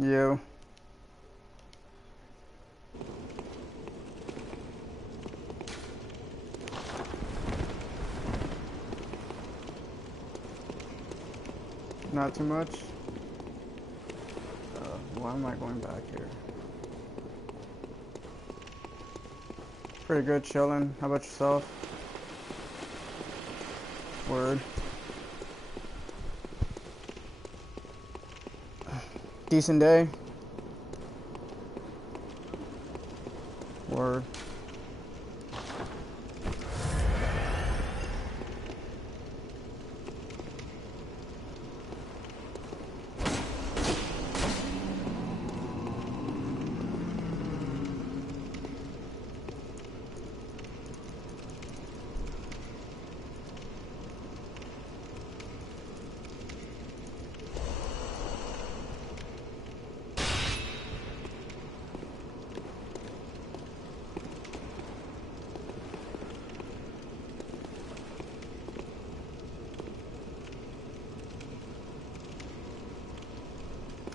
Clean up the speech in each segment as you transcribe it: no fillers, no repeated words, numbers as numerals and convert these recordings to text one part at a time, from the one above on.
You. Not too much. Why am I going back here? Pretty good, chilling. How about yourself? Word. Decent day. Word.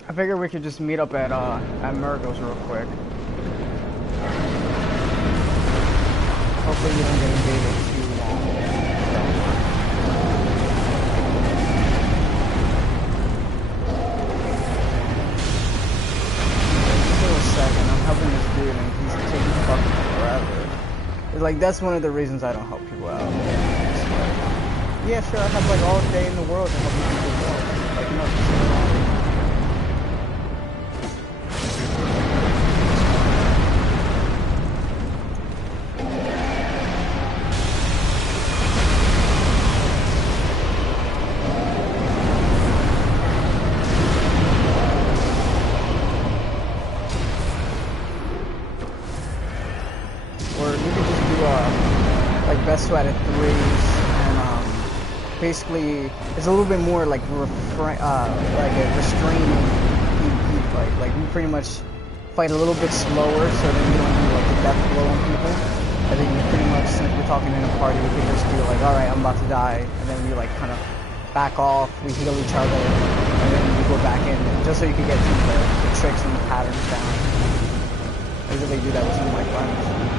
I figured we could just meet up at Murgo's real quick. Hopefully we don't get invaded too long. Wait a second, I'm helping this dude and he's taking fucking forever. It's like, that's one of the reasons I don't help people out. Yeah, sure, I have like all day in the world to help people out. Like, nothing. Sweat at threes, and basically it's a little bit more like like a restraining PvP fight. Like we pretty much fight a little bit slower, so then we don't do like the death blow on people. I think we pretty much, since we're talking in a party, we can just do like, all right, I'm about to die, and then we like kind of back off, we heal each other, and then we go back in, just so you can get the tricks and the patterns down. I usually do that with some of my friends.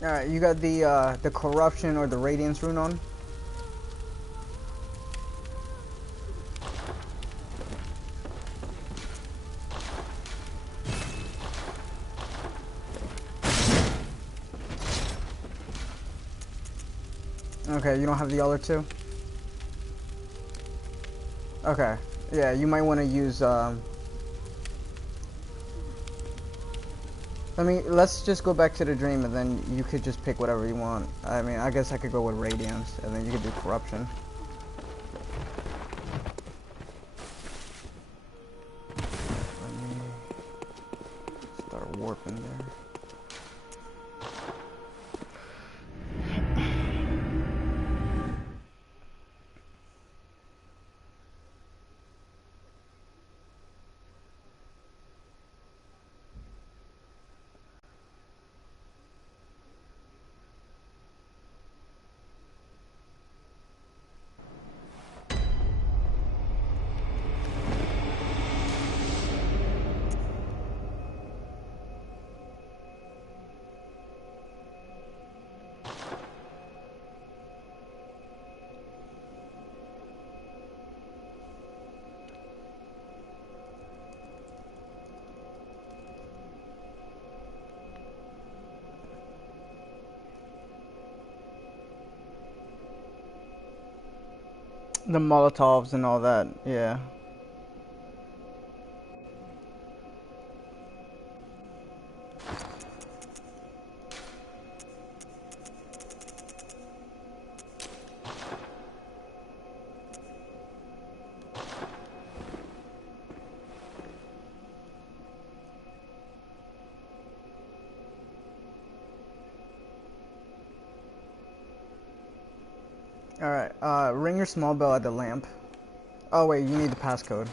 Alright, you got the corruption or the radiance rune on? Okay, you don't have the other two? Okay. Yeah, you might want to use let's just go back to the dream and then you could just pick whatever you want. I mean, I guess I could go with radiance and then you could do corruption. Let me start warping there. The Molotovs and all that, yeah. Alright, ring your small bell at the lamp. Oh wait, you need the passcode.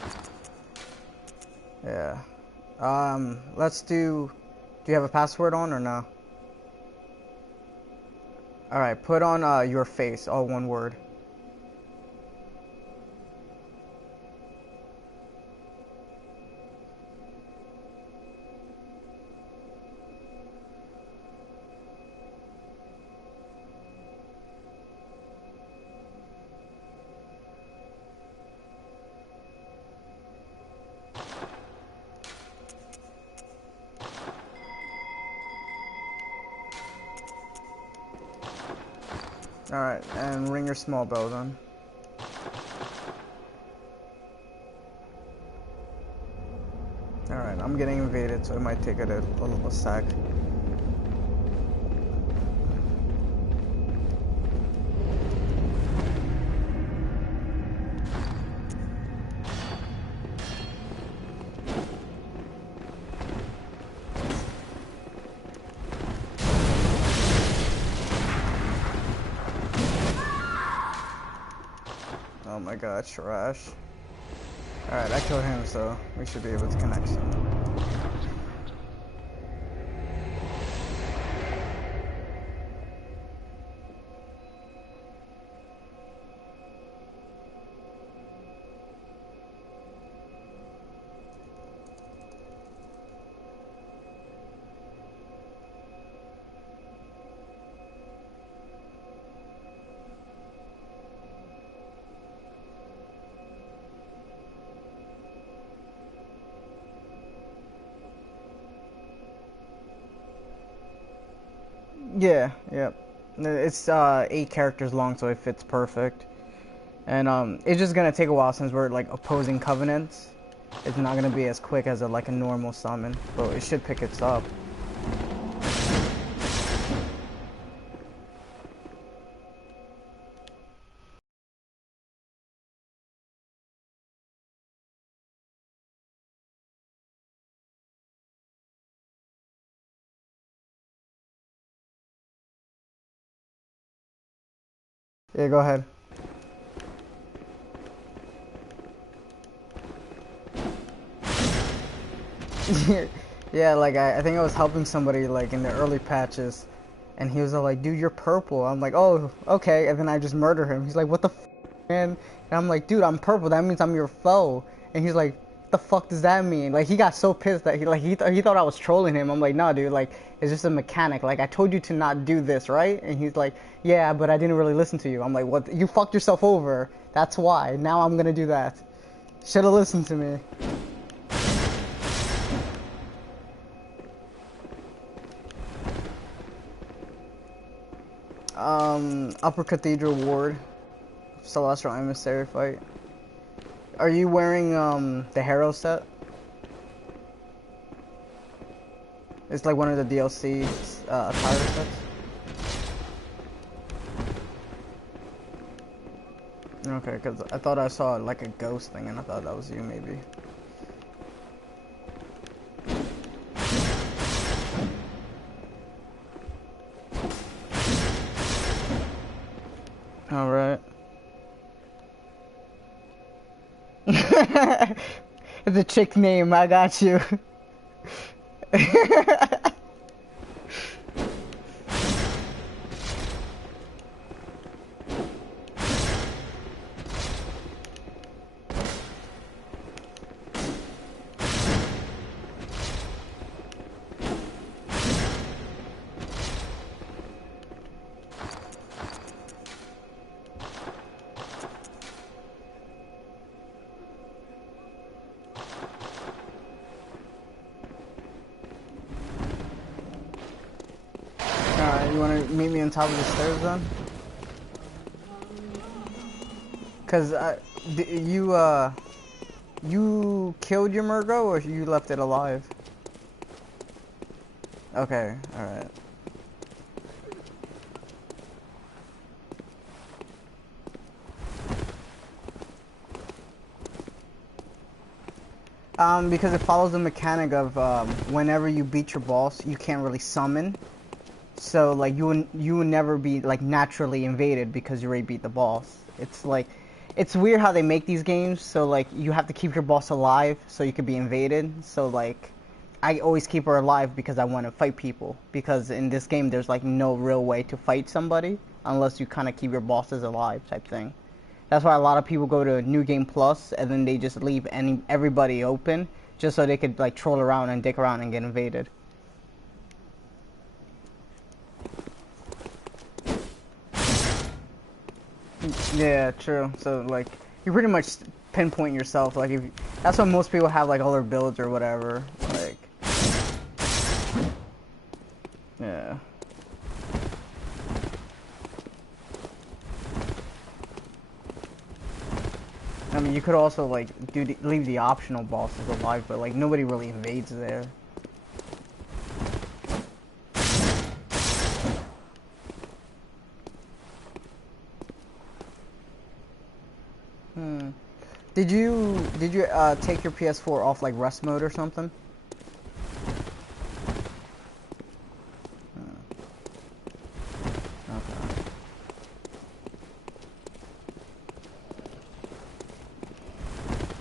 Yeah. Let's do you have a password on or no? Alright, put on, your face, all one word. Alright, and ring your small bell then. Alright, I'm getting invaded, so it might take a sec. Oh my god, trash. Alright, I killed him, so we should be able to connect soon. Yeah, yep. It's 8 characters long, so it fits perfect. And it's just gonna take a while since we're like opposing covenants. It's not gonna be as quick as like a normal summon, but it should pick it up. Yeah, go ahead. Yeah, like I think I was helping somebody like in the early patches, and he was all like, "Dude, you're purple." I'm like, "Oh, okay," and then I just murder him. He's like, "What the f, man?" And I'm like, "Dude, I'm purple. That means I'm your foe." And he's like, "What the fuck does that mean?" Like he got so pissed that he thought I was trolling him. I'm like, "No, dude, like it's just a mechanic. Like I told you to not do this, right?" And he's like, "Yeah, but I didn't really listen to you." I'm like, "What? You fucked yourself over. That's why. Now I'm gonna do that. Should have listened to me." Upper Cathedral Ward, Celestial Emissary fight. Are you wearing the Harrow set? It's like one of the DLC attire sets. Okay, because I thought I saw like a ghost thing, and I thought that was you maybe. All right. It's a chick name. I got you. Alright, you wanna meet me on top of the stairs then? Cause you killed your Murgo or you left it alive? Okay, all right. Because it follows the mechanic of whenever you beat your boss, you can't really summon. So like you would never be like naturally invaded because you already beat the boss. It's like it's weird how they make these games. So like you have to keep your boss alive so you could be invaded. So like I always keep her alive because I want to fight people. Because in this game there's like no real way to fight somebody unless you kind of keep your bosses alive type thing. That's why a lot of people go to New Game Plus and then they just leave everybody open just so they could like troll around and dick around and get invaded. Yeah, true. So like you pretty much pinpoint yourself. Like if that's why most people have like all their builds or whatever. Like yeah. I mean, you could also like leave the optional bosses alive, but like nobody really invades there. Hmm. Did you take your PS4 off like rest mode or something? Hmm. Okay.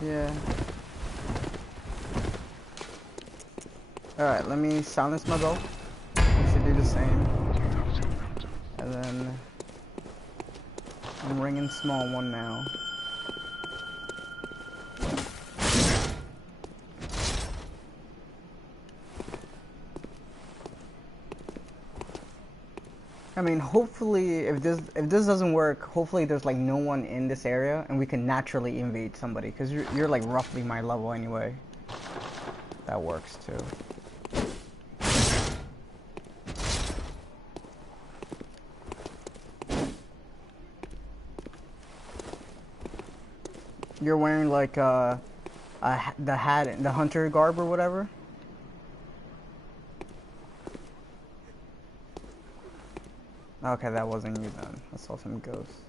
Yeah. Alright, let me silence my bow. You should do the same. And then I'm ringing small one now. I mean, hopefully, if this doesn't work, hopefully there's like no one in this area, and we can naturally invade somebody. Cause you're like roughly my level anyway. That works too. You're wearing like the hat, the hunter garb or whatever. Okay, that wasn't you then. I saw some ghosts.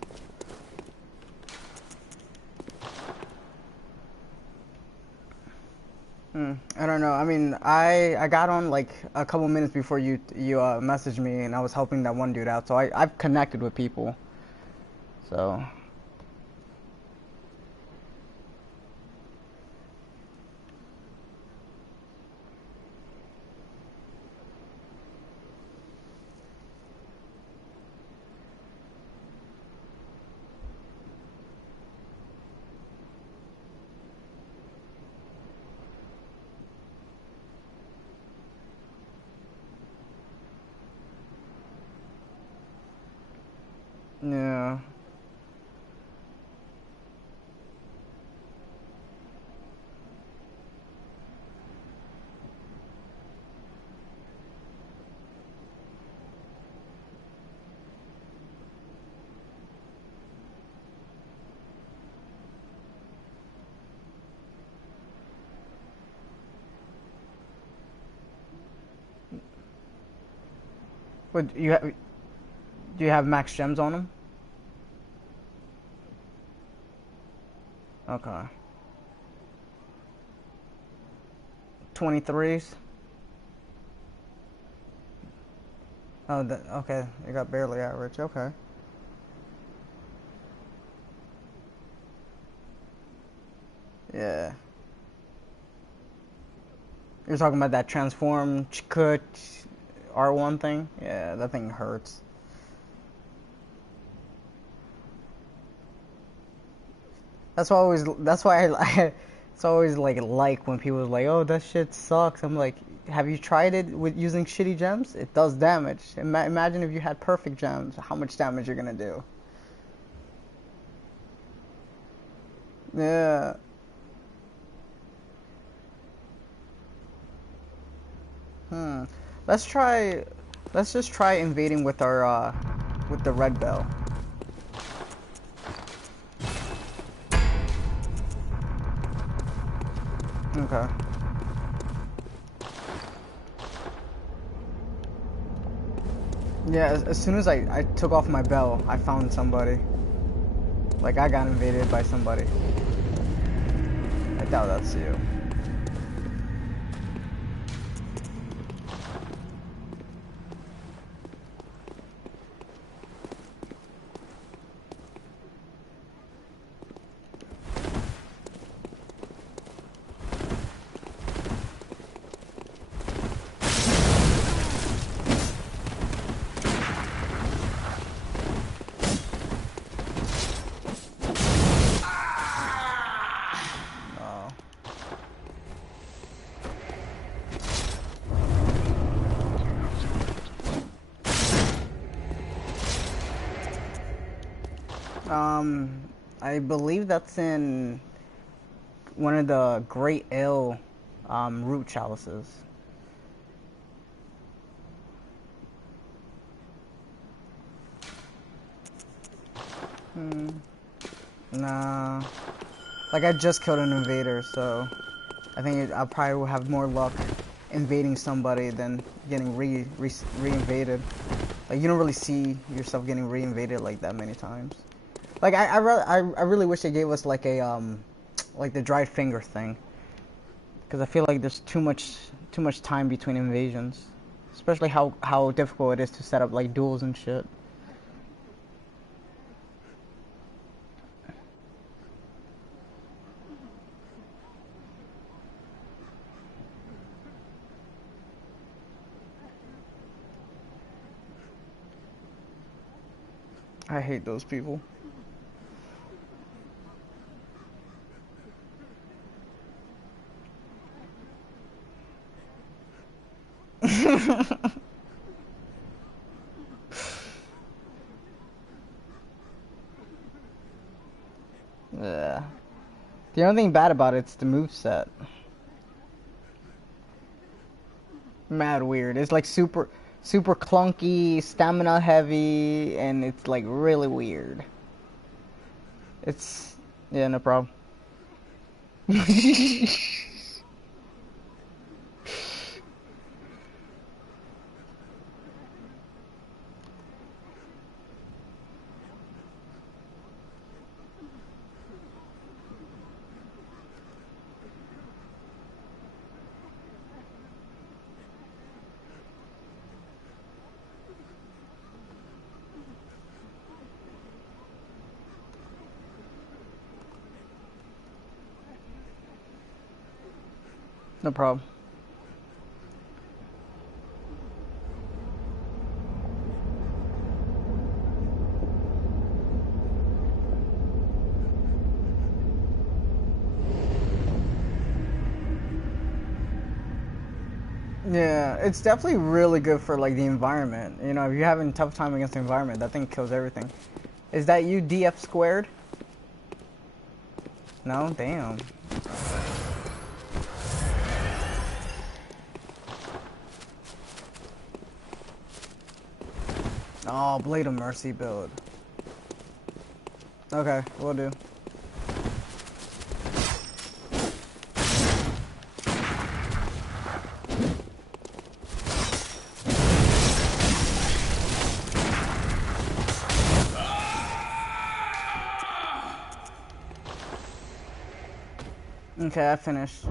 I don't know. I mean, I got on like a couple minutes before you messaged me, and I was helping that one dude out. So I've connected with people. So yeah. What do you have max gems on them? Okay. 23s. Oh, okay. You got barely average. Okay. Yeah. You're talking about that transform Chkut R1 thing? Yeah, that thing hurts. That's why it's always like when people are like, "Oh, that shit sucks." I'm like, "Have you tried it with using shitty gems? It does damage. Imagine if you had perfect gems, how much damage you're gonna do." Yeah. Hmm. Let's try. Let's just try invading with our with the red bell. Okay. Yeah, as soon as I took off my bell, I found somebody. Like, I got invaded by somebody. I doubt that's you. I believe that's in one of the Great Ale root chalices. Hmm. Nah. Like, I just killed an invader, so I think I probably will have more luck invading somebody than getting re-invaded. Like, you don't really see yourself getting re-invaded like that many times. Like, I really wish they gave us like a like the dried finger thing, because I feel like there's too much time between invasions, especially how difficult it is to set up like duels and shit. I hate those people. Yeah. The only thing bad about it's the move set. Mad weird. It's like super clunky, stamina heavy, and it's like really weird. It's yeah, no problem. No problem. Yeah, it's definitely really good for like the environment. You know, if you're having a tough time against the environment, that thing kills everything. Is that you, DF squared? No, damn. Oh, Blade of Mercy build. Okay, we'll do. Okay, I finished.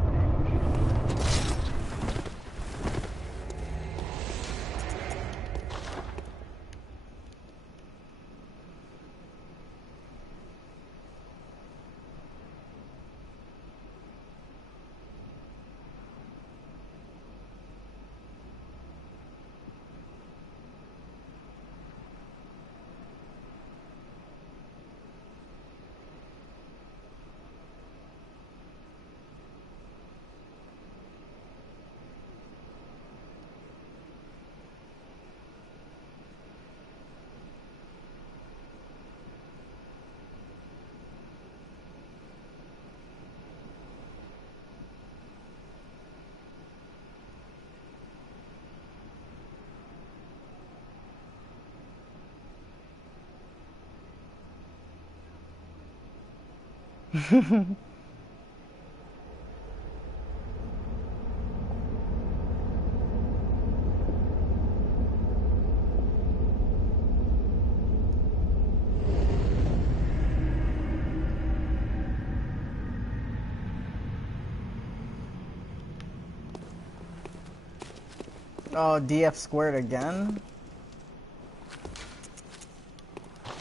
Oh, DF squared again?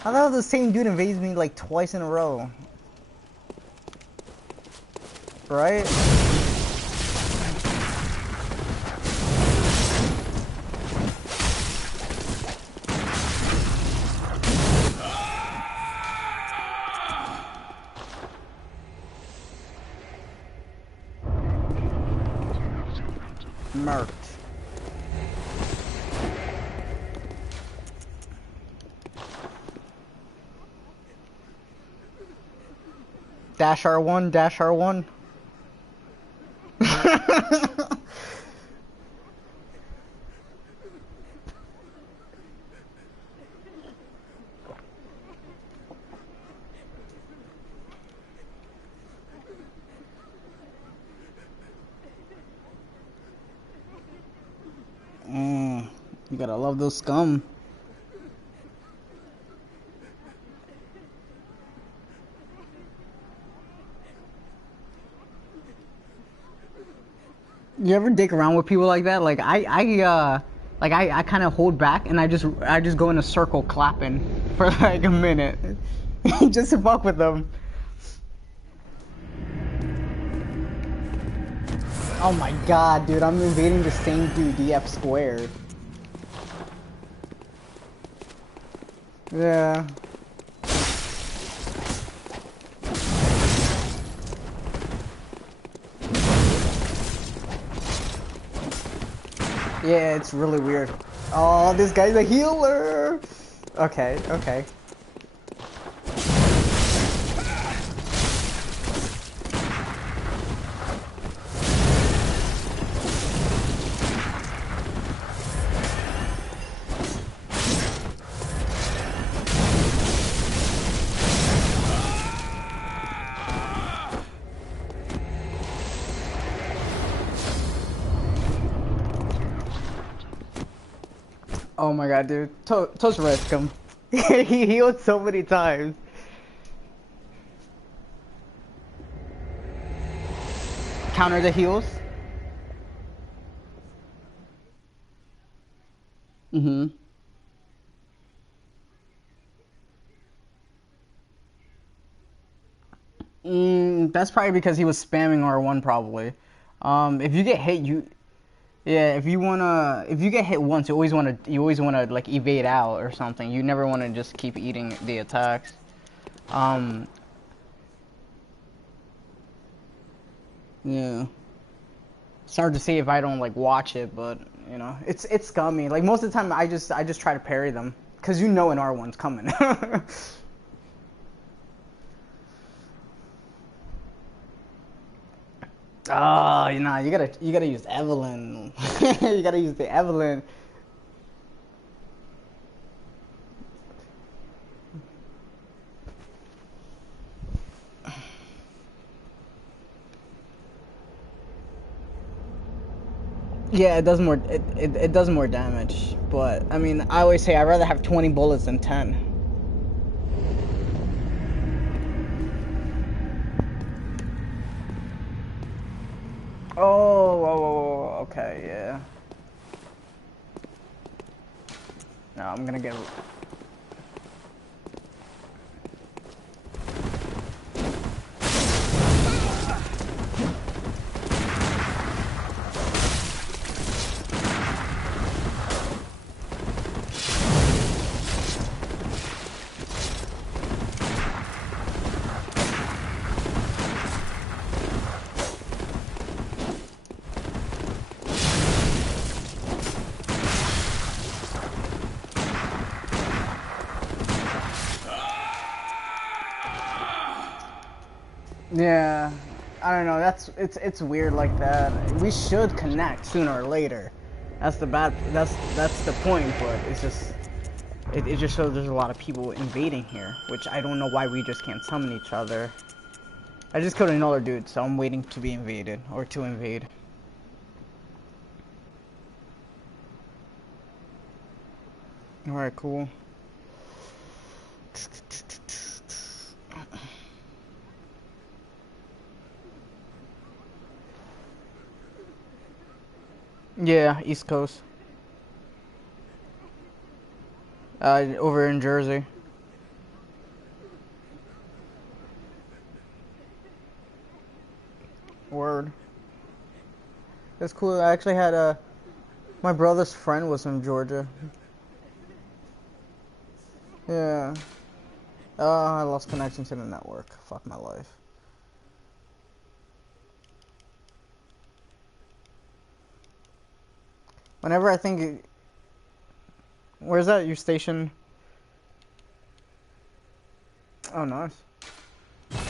I thought the same dude invades me like twice in a row. Right? Murked. Dash R1, dash R1. You gotta love those scum. You ever dick around with people like that? Like I kind of hold back and I just go in a circle clapping for like a minute, just to fuck with them. Oh my god, dude! I'm invading the same dude, DF squared. Yeah. Yeah, it's really weird. Oh, this guy's a healer! Okay, okay. Oh my god, dude. Toast risk him. He healed so many times. Counter the heals. Mm-hmm. That's probably because he was spamming R1 probably. If you get hit, yeah, if you get hit once, you always wanna like evade out or something. You never wanna just keep eating the attacks. Yeah. It's hard to say if I don't like watch it, but you know, it's scummy. Like most of the time, I just try to parry them because you know an R1's coming. Oh, you gotta use Evelyn. You gotta use the Evelyn. Yeah, it does more. It does more damage, but I mean, I always say I'd rather have 20 bullets than 10. Oh, okay, yeah. No, I'm gonna get. Yeah, I don't know. It's weird like that. We should connect sooner or later. That's the point. But it's just it just shows there's a lot of people invading here, which I don't know why we just can't summon each other. I just killed another dude, so I'm waiting to be invaded or to invade. All right, cool. Yeah, East Coast. Over in Jersey. Word. It's cool. I actually had my brother's friend was from Georgia. Yeah. I lost connection to the network. Fuck my life. Whenever I think... Where's that? Your station? Oh, nice.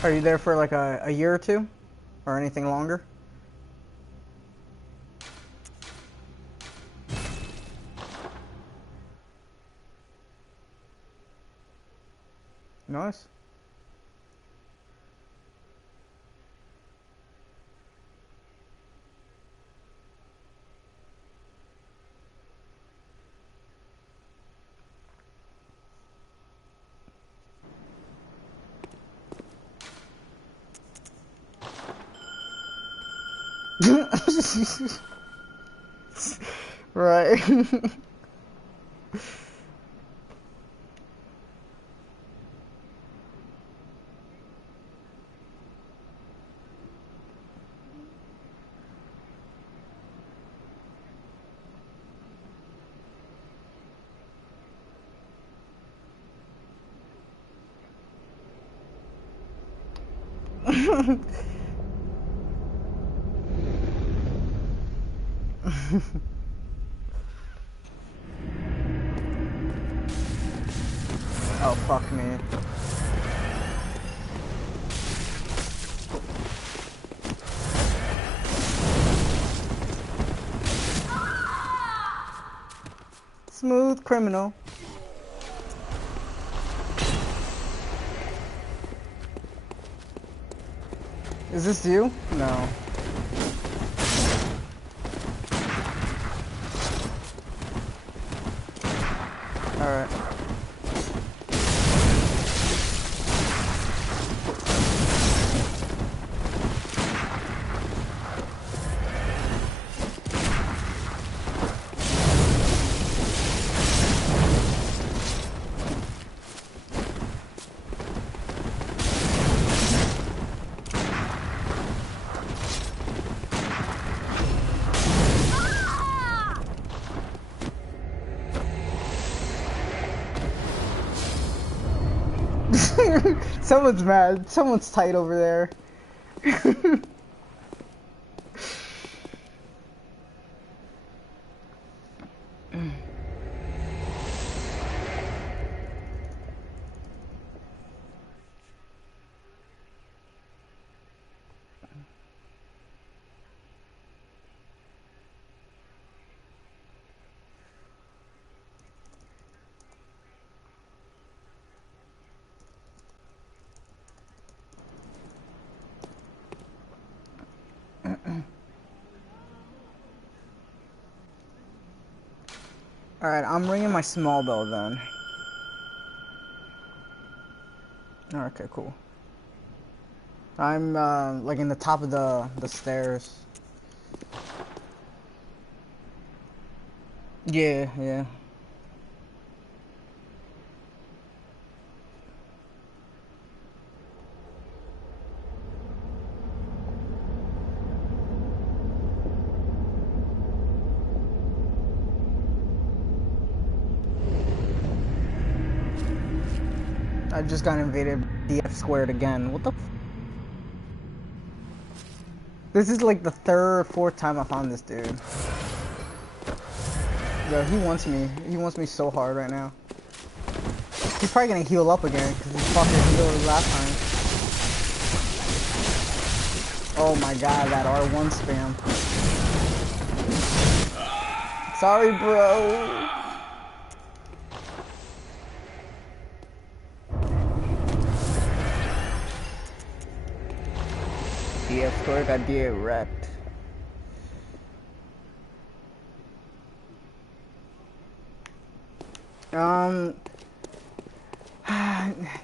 Are you there for like a year or two? Or anything longer? Nice. Right. Oh, fuck me. Smooth criminal. Is this you? No. Alright. Someone's mad. Someone's tight over there. Alright, I'm ringing my small bell then. Okay, cool. I'm like in the top of the stairs. Yeah, yeah. I just got invaded DF squared again. What the f— This is like the third or fourth time I found this dude. Yo, he wants me. He wants me so hard right now. He's probably gonna heal up again because he fucking healed last time. Oh my god, that R1 spam. Sorry, bro. DF squared got wrecked.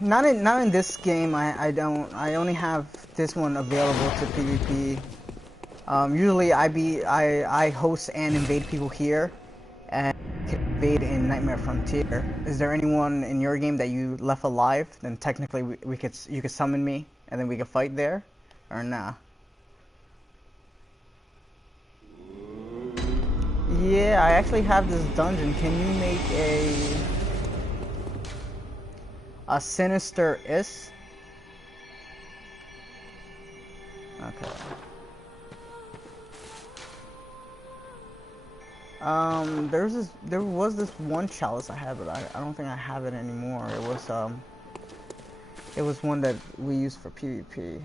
Not in this game. I only have this one available to PvP. Usually I host and invade people here, and could evade in Nightmare Frontier. Is there anyone in your game that you left alive? Then technically you could summon me and then we could fight there, or nah? Yeah, I actually have this dungeon. Can you make a Sinister Is? Okay. There was this one chalice I had, but I don't think I have it anymore. It was one that we used for PvP.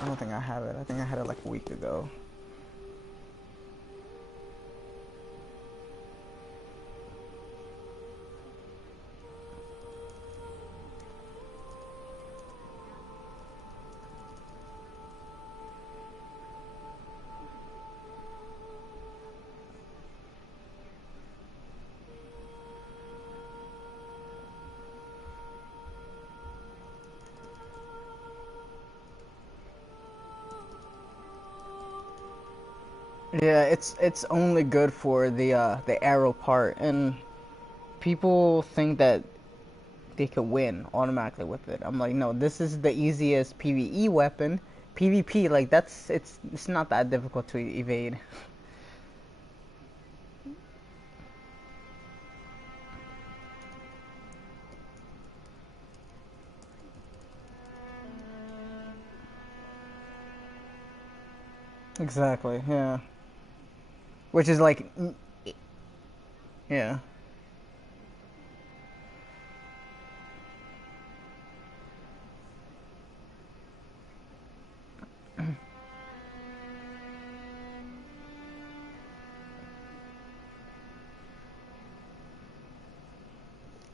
I don't think I have it. I think I had it like a week ago. Yeah, it's only good for the arrow part, and people think that they could win automatically with it. I'm like, no, this is the easiest PvE weapon. PvP, like it's not that difficult to evade. Exactly, yeah. Which is like, yeah.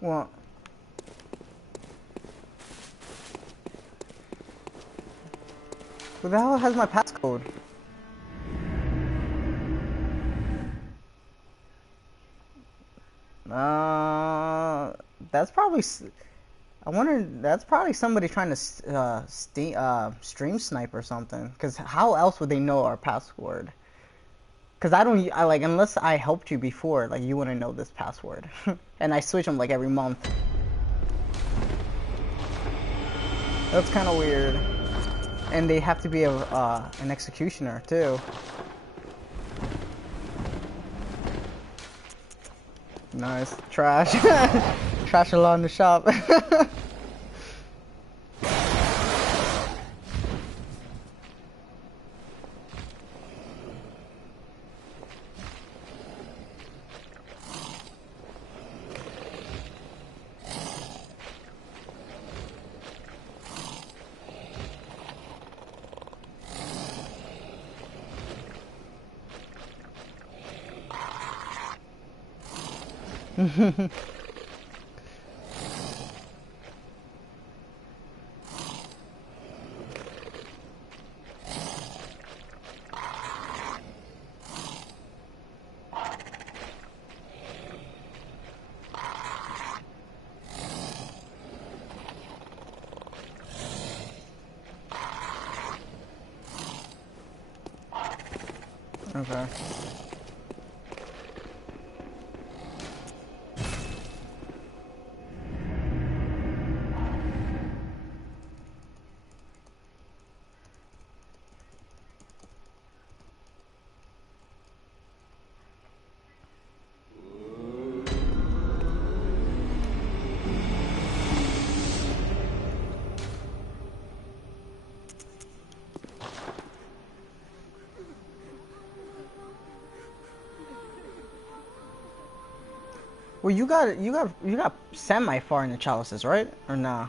Well, who the hell has my passcode? Uh, that's probably. I wonder. That's probably somebody trying to stream snipe or something. Because how else would they know our password? Because I don't. I like unless I helped you before. Like you wouldn't know this password. And I switch them like every month. That's kind of weird. And they have to be an executioner too. Nice. Trash. Trash a lot in the shop. Okay. Well, you got semi far in the chalices, right? Or nah?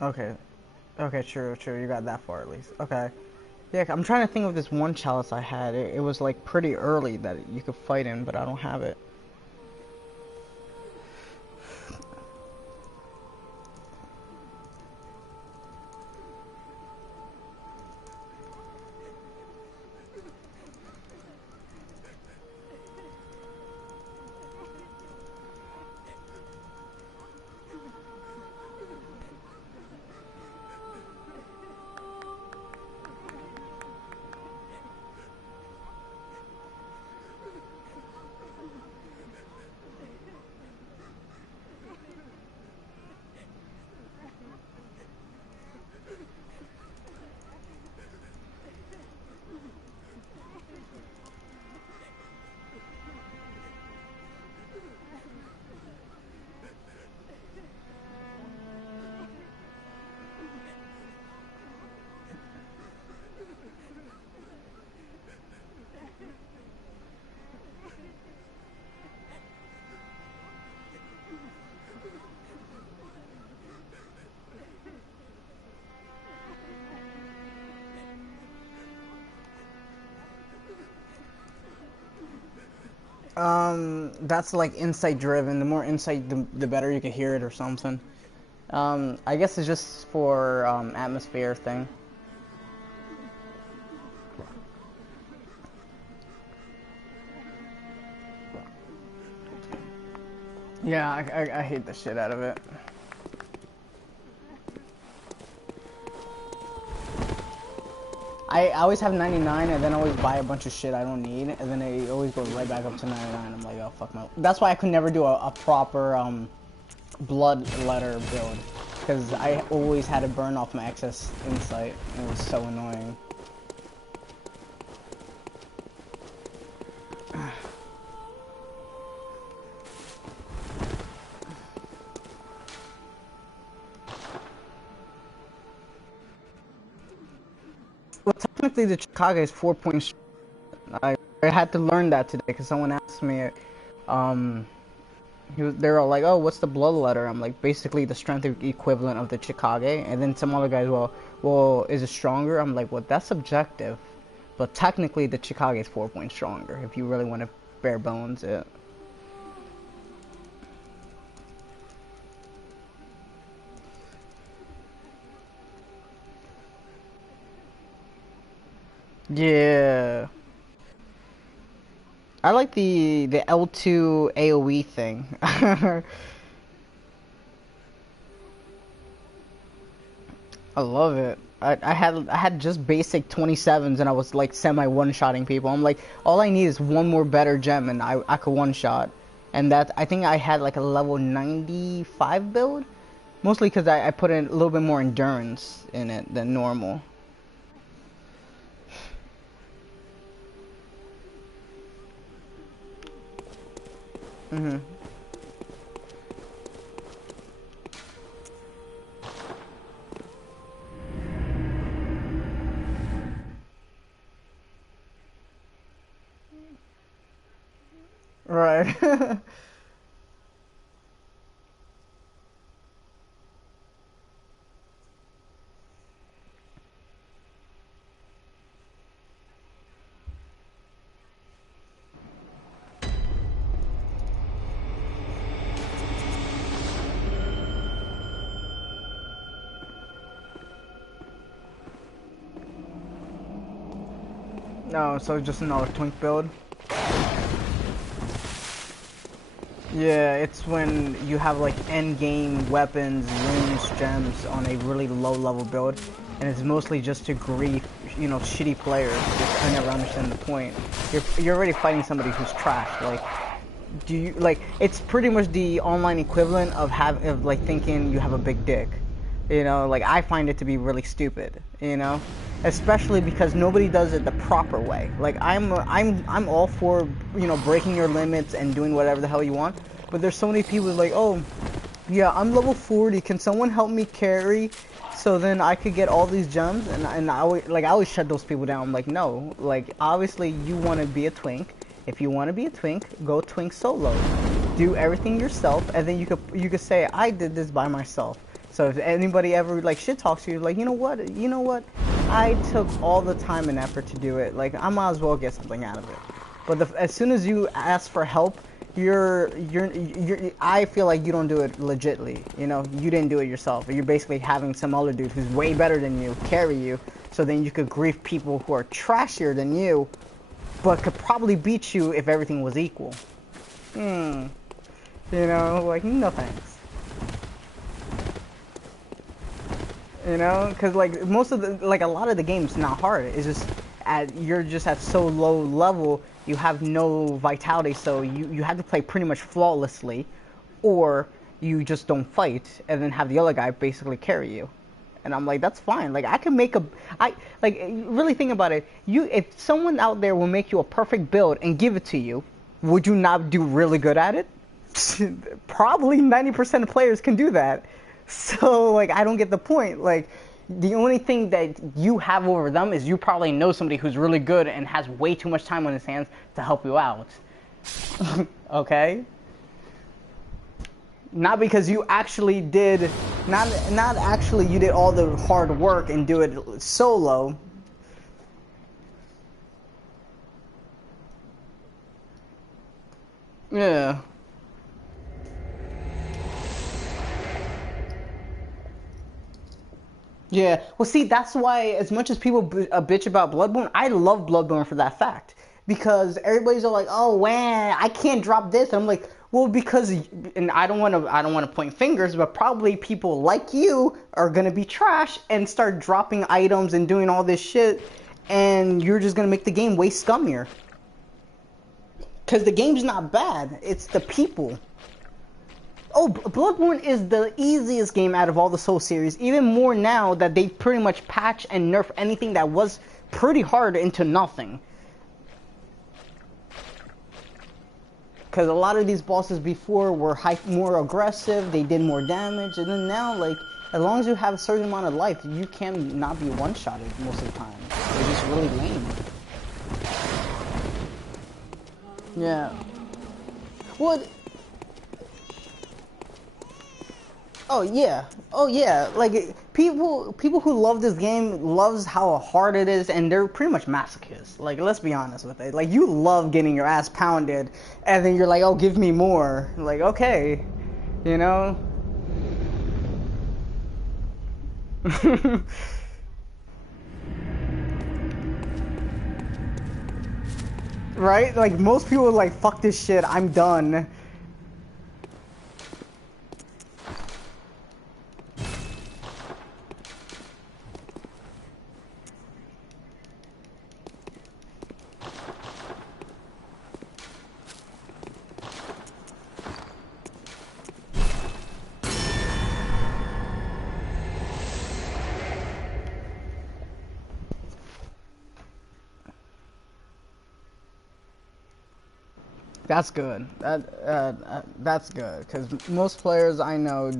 Okay. Okay, true, true. You got that far at least. Okay. Yeah, I'm trying to think of this one chalice I had. It was like pretty early that you could fight in, but I don't have it. That's like insight driven. The more insight, the better you can hear it or something. I guess it's just for atmosphere thing. Yeah, I hate the shit out of it. I always have 99 and then I always buy a bunch of shit I don't need and then it always goes right back up to 99. I'm like, oh fuck my. That's why I could never do a proper blood letter build because I always had to burn off my excess insight and it was so annoying. Well, technically the Chicago is 4 points. I had to learn that today because someone asked me, they were all like, oh, what's the blood letter? I'm like, basically the strength equivalent of the Chicago. And then some other guys, well, is it stronger? I'm like, well, that's subjective. But technically the Chicago is 4 points stronger if you really want to bare bones it. Yeah. I like the L2 AoE thing. I love it. I had just basic 27s and I was like semi one-shotting people. I'm like, all I need is one more better gem and I could one-shot. And that I think I had like a level 95 build. Mostly because I put in a little bit more endurance in it than normal. Mhm. Right. No, so just another twink build. Yeah, it's when you have like end game weapons, runes, gems on a really low level build, and it's mostly just to grief, you know, shitty players. Which I never understand the point. You're already fighting somebody who's trash. Like, do you like? It's pretty much the online equivalent of like thinking you have a big dick. You know, like I find it to be really stupid. You know, especially because nobody does it the proper way. Like I'm all for, you know, breaking your limits and doing whatever the hell you want. But there's so many people like, oh, yeah, I'm level 40. Can someone help me carry so then I could get all these gems? And I always shut those people down. I'm like, no, like obviously you want to be a twink. If you want to be a twink, go twink solo. Do everything yourself, and then you could say I did this by myself. So if anybody ever like shit talks to you, like, you know what, I took all the time and effort to do it. Like I might as well get something out of it. But as soon as you ask for help, I feel like you don't do it legitly. You know, you didn't do it yourself. You're basically having some other dude who's way better than you carry you, so then you could grief people who are trashier than you, but could probably beat you if everything was equal. You know, like, no thanks. You know, because like most of the, like a lot of the game's not hard. It's just you're just at so low level, you have no vitality, so you have to play pretty much flawlessly, or you just don't fight and then have the other guy basically carry you. And I'm like, that's fine. Like I can make really think about it. If someone out there will make you a perfect build and give it to you, would you not do really good at it? Probably 90% of players can do that. So, like, I don't get the point. Like, the only thing that you have over them is you probably know somebody who's really good and has way too much time on his hands to help you out. Okay? Not because you actually did, not actually you did all the hard work and do it solo. Yeah. Yeah. Well, see, that's why as much as people bitch about Bloodborne, I love Bloodborne for that fact. Because everybody's all like, "Oh, man, I can't drop this." I'm like, "Well, because," and I don't want to point fingers, but probably people like you are gonna be trash and start dropping items and doing all this shit, and you're just gonna make the game way scummier. Because the game's not bad; it's the people. Oh, Bloodborne is the easiest game out of all the Soul series. Even more now that they pretty much patch and nerf anything that was pretty hard into nothing. Because a lot of these bosses before were more aggressive, they did more damage, and then now, like, as long as you have a certain amount of life, you can not be one-shotted most of the time. It's just really lame. Yeah. Well, oh yeah, oh yeah. Like people who love this game loves how hard it is, and they're pretty much masochists. Like let's be honest with it. Like you love getting your ass pounded, and then you're like, oh, give me more. Like okay, you know. Right? Like most people are like, fuck this shit. I'm done. That's good. That's good because most players I know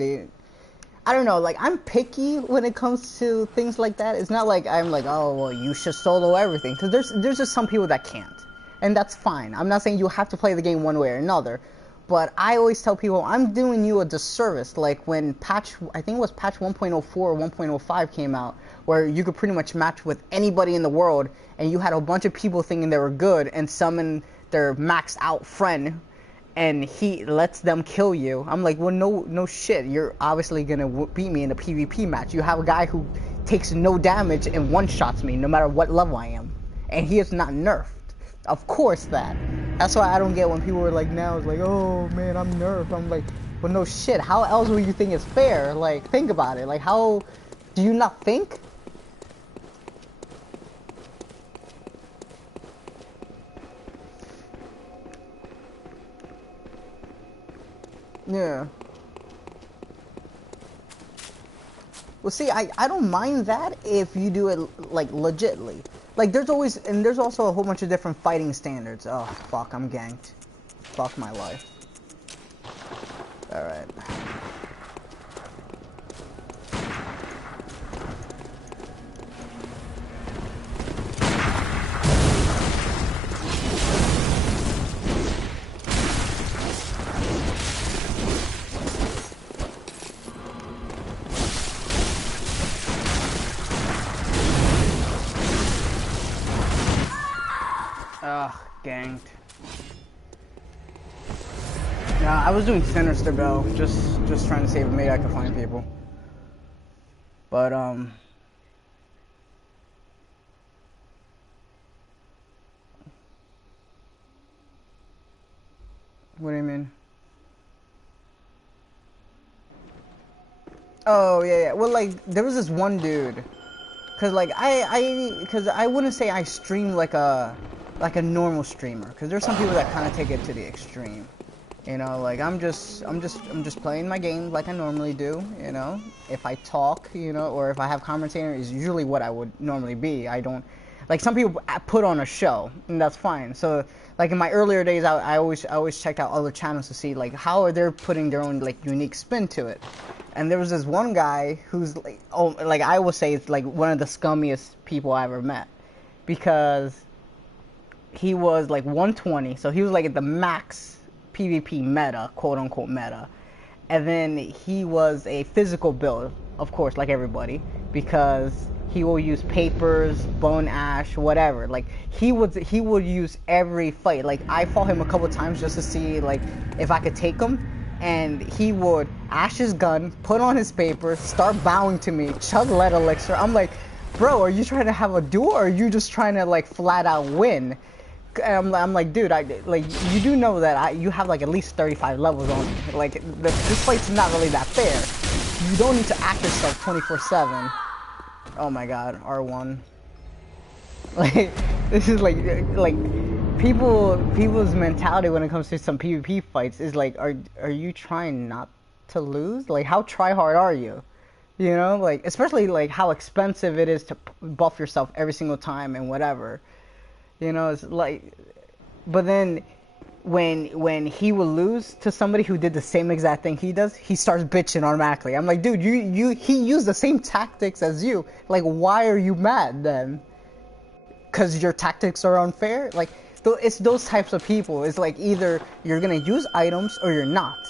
I don't know, like I'm picky when it comes to things like that. It's not like I'm like, oh well, you should solo everything because there's just some people that can't, and that's fine. I'm not saying you have to play the game one way or another, but I always tell people I'm doing you a disservice. Like when I think it was patch 1.04 or 1.05 came out, where you could pretty much match with anybody in the world, and you had a bunch of people thinking they were good and summon their maxed out friend and he lets them kill you. I'm like, well, no shit. You're obviously gonna beat me in a PvP match. You have a guy who takes no damage and one-shots me no matter what level I am, and he is not nerfed. Of course that. That's why I don't get when people are like now it's like, oh man, I'm nerfed. I'm like, well, no shit. How else will you think it's fair? Like, think about it. Like, how do you not think? Yeah. Well, see, I don't mind that if you do it like legitly. Like there's also a whole bunch of different fighting standards. Oh fuck, I'm ganked. Fuck my life. All right. Ugh, ganked. Nah, I was doing Sinister Bell, just trying to save. Maybe I could find people. But what do you mean? Oh yeah, yeah. Well, like there was this one dude, cause like cause I wouldn't say I stream like a normal streamer, cause there's some people that kind of take it to the extreme. You know, like I'm just playing my game like I normally do. You know, if I talk, you know, or if I have commentator, is usually what I would normally be. I don't like some people put on a show, and that's fine. So like in my earlier days, I always checked out other channels to see like how are they putting their own like unique spin to it. And there was this one guy who's like, oh, like I will say it's like one of the scummiest people I ever met because he was like 120, so he was like at the max PvP meta, quote unquote meta. And then he was a physical build, of course, like everybody, because He will use papers, bone ash, whatever. Like he would use every fight. Like I fought him a couple times just to see like if I could take him, and he would ash his gun, put on his paper, start bowing to me, chug lead elixir. I'm like, bro, are you trying to have a duel or are you just trying to like flat out win? I'm like, dude, like you do know that you have like at least 35 levels on me. Like this fight's not really that fair. You don't need to act yourself 24/7. Oh my god, R1. Like this is like people's mentality when it comes to some PvP fights is like, are you trying not to lose? Like how try hard are you? You know, like especially like how expensive it is to buff yourself every single time and whatever. You know, it's like, but then when he will lose to somebody who did the same exact thing he does, he starts bitching automatically. I'm like, dude, he used the same tactics as you. Like, why are you mad then? Because your tactics are unfair? Like, it's those types of people. It's like either you're gonna use items or you're not.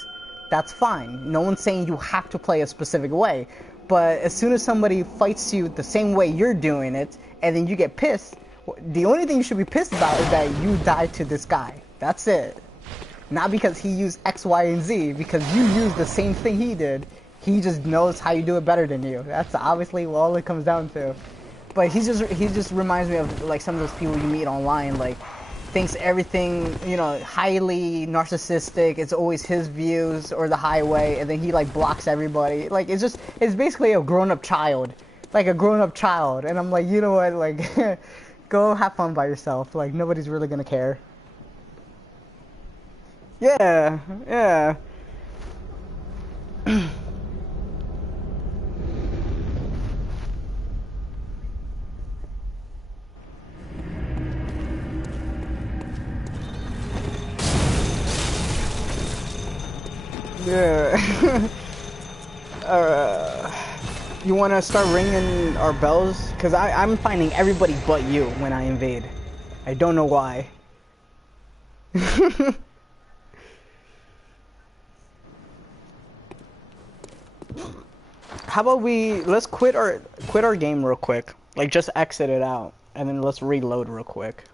That's fine. No one's saying you have to play a specific way. But as soon as somebody fights you the same way you're doing it, and then you get pissed, the only thing you should be pissed about is that you died to this guy. That's it. Not because he used X, Y, and Z, because you used the same thing he did. He just knows how you do it better than you. That's obviously all it comes down to. But he just reminds me of like some of those people you meet online, like thinks everything, you know, highly narcissistic. It's always his views or the highway, and then he like blocks everybody. Like it's basically a grown-up child, like a grown-up child. And I'm like, you know what, like. Go have fun by yourself. Like, nobody's really gonna care. Yeah, yeah. Yeah. You want to start ringing our bells? Because I'm finding everybody but you when I invade. I don't know why. How about let's quit our game real quick. Like just exit it out and then let's reload real quick.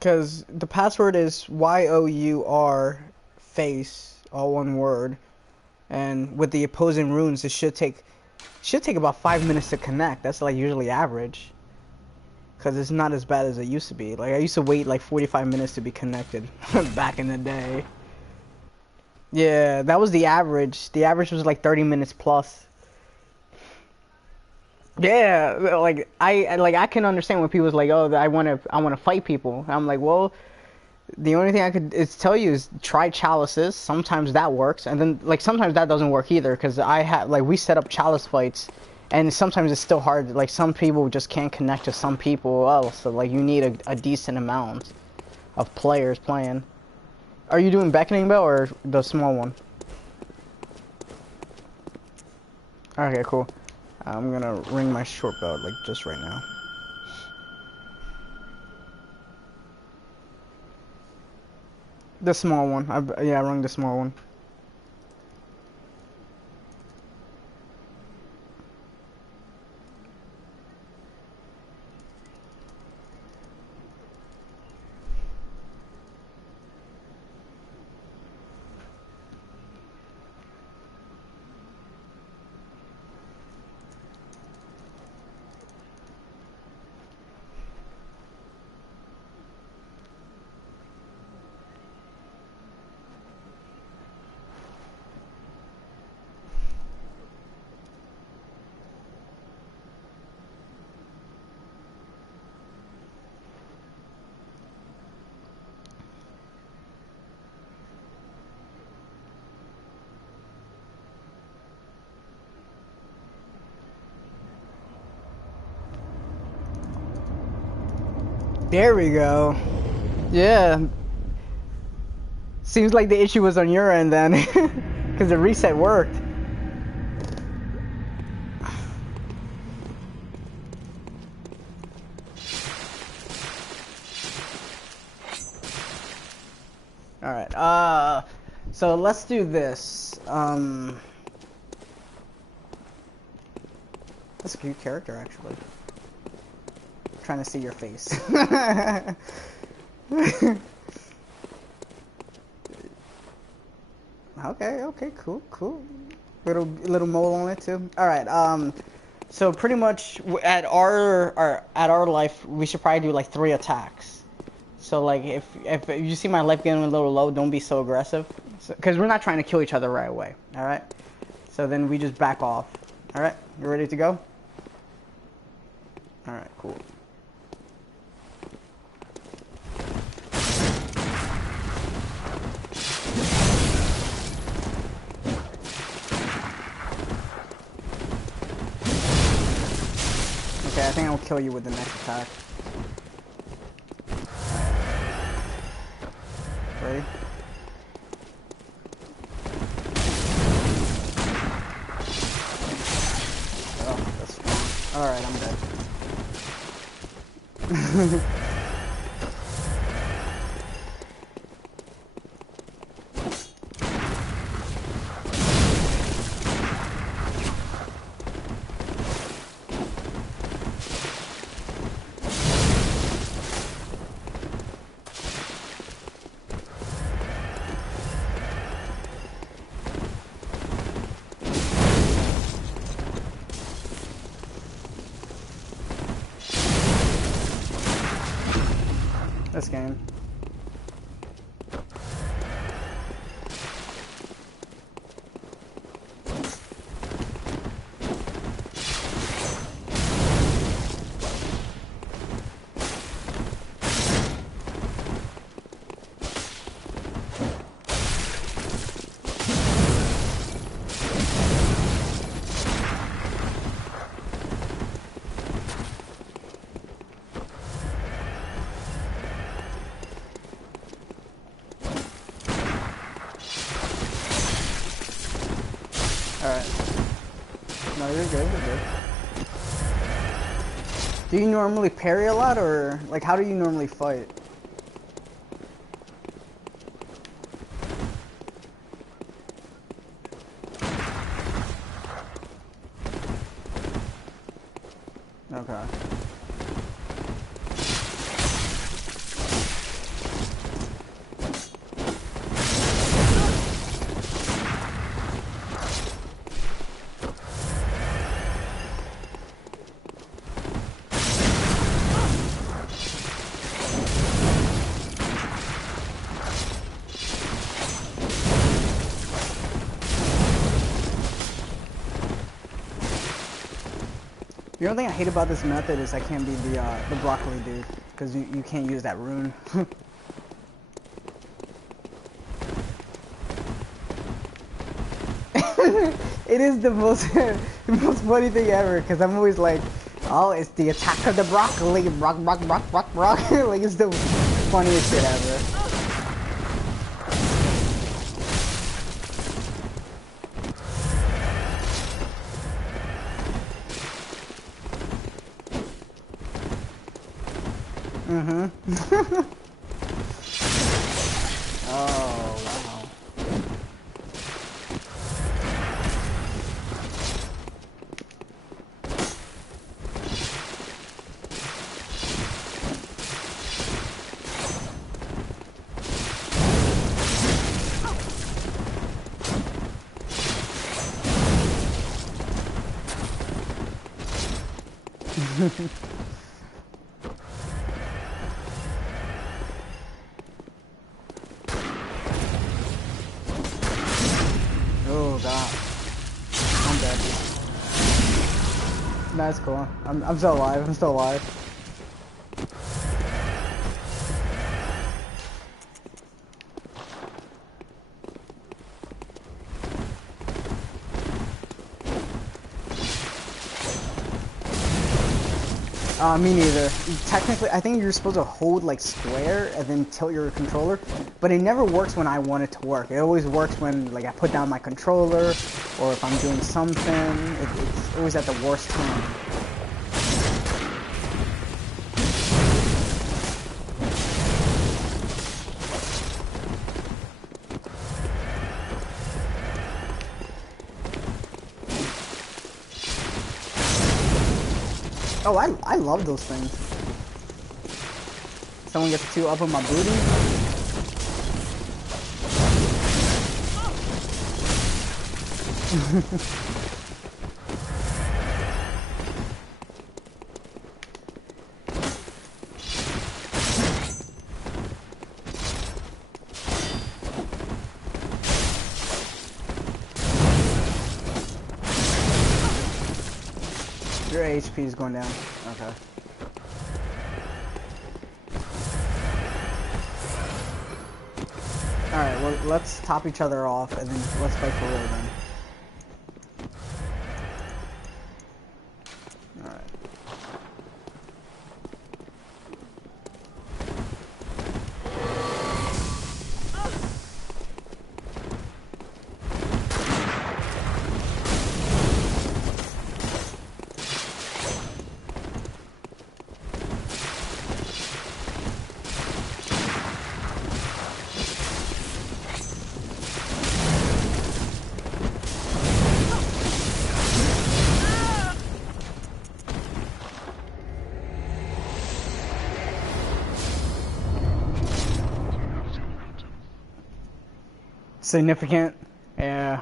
Cause the password is YOUR face, all one word. And with the opposing runes it should take about 5 minutes to connect. That's like usually average. Cause it's not as bad as it used to be. Like I used to wait like 45 minutes to be connected back in the day. Yeah, that was the average. The average was like 30 minutes plus. Yeah, like I can understand when people's like, oh, I want to fight people. I'm like, well, the only thing I could tell you is try chalices. Sometimes that works, and then like sometimes that doesn't work either. Because we set up chalice fights, and sometimes it's still hard. Like some people just can't connect to some people else. So like you need a decent amount of players playing. Are you doing beckoning bell or the small one? Okay, cool. I'm gonna ring my short bell like just right now. The small one. I rung the small one. There we go. Yeah. Seems like the issue was on your end then. Because the reset worked. Alright, so let's do this. That's a cute character, actually. I'm trying to see your face. Okay, cool. Little mole on it too. All right. So pretty much at our life, we should probably do like 3 attacks. So like if you see my life getting a little low, don't be so aggressive, because we're not trying to kill each other right away. All right. So then we just back off. All right. You ready to go? All right. Cool. Okay, I think I'll kill you with the next attack. Ready? Oh, that's strong. Alright, I'm dead. This game. Alright. No, you're good, you're good. Do you normally parry a lot, or like how do you normally fight? Okay. The only thing I hate about this method is I can't be the broccoli dude, because you can't use that rune. It is the most the most funny thing ever, because I'm always like, oh, it's the attack of the broccoli, brock, like it's the funniest shit ever. Oh, wow. Oh god, I'm dead. That's cool. I'm still alive. I'm still alive. Me neither. Technically, I think you're supposed to hold like square and then tilt your controller, but it never works when I want it to work. It always works when like I put down my controller, or if I'm doing something. It's always at the worst time. Oh, I love those things. Someone gets too up on my booty. Your HP is going down. Okay. Alright, well, let's top each other off, and then let's fight for real then. Alright. Significant? Yeah.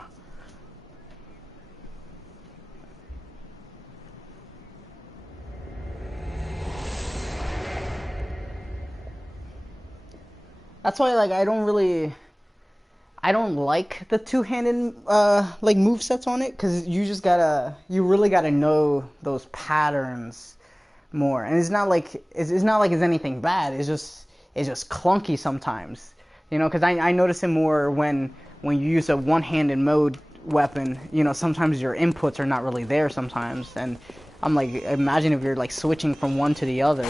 That's why, like, I don't like the two-handed, like, movesets on it, because you really gotta know those patterns more. And it's not like it's anything bad, it's just clunky sometimes. You know, because I notice it more when you use a one-handed mode weapon. You know, sometimes your inputs are not really there sometimes, and I'm like, imagine if you're like switching from one to the other.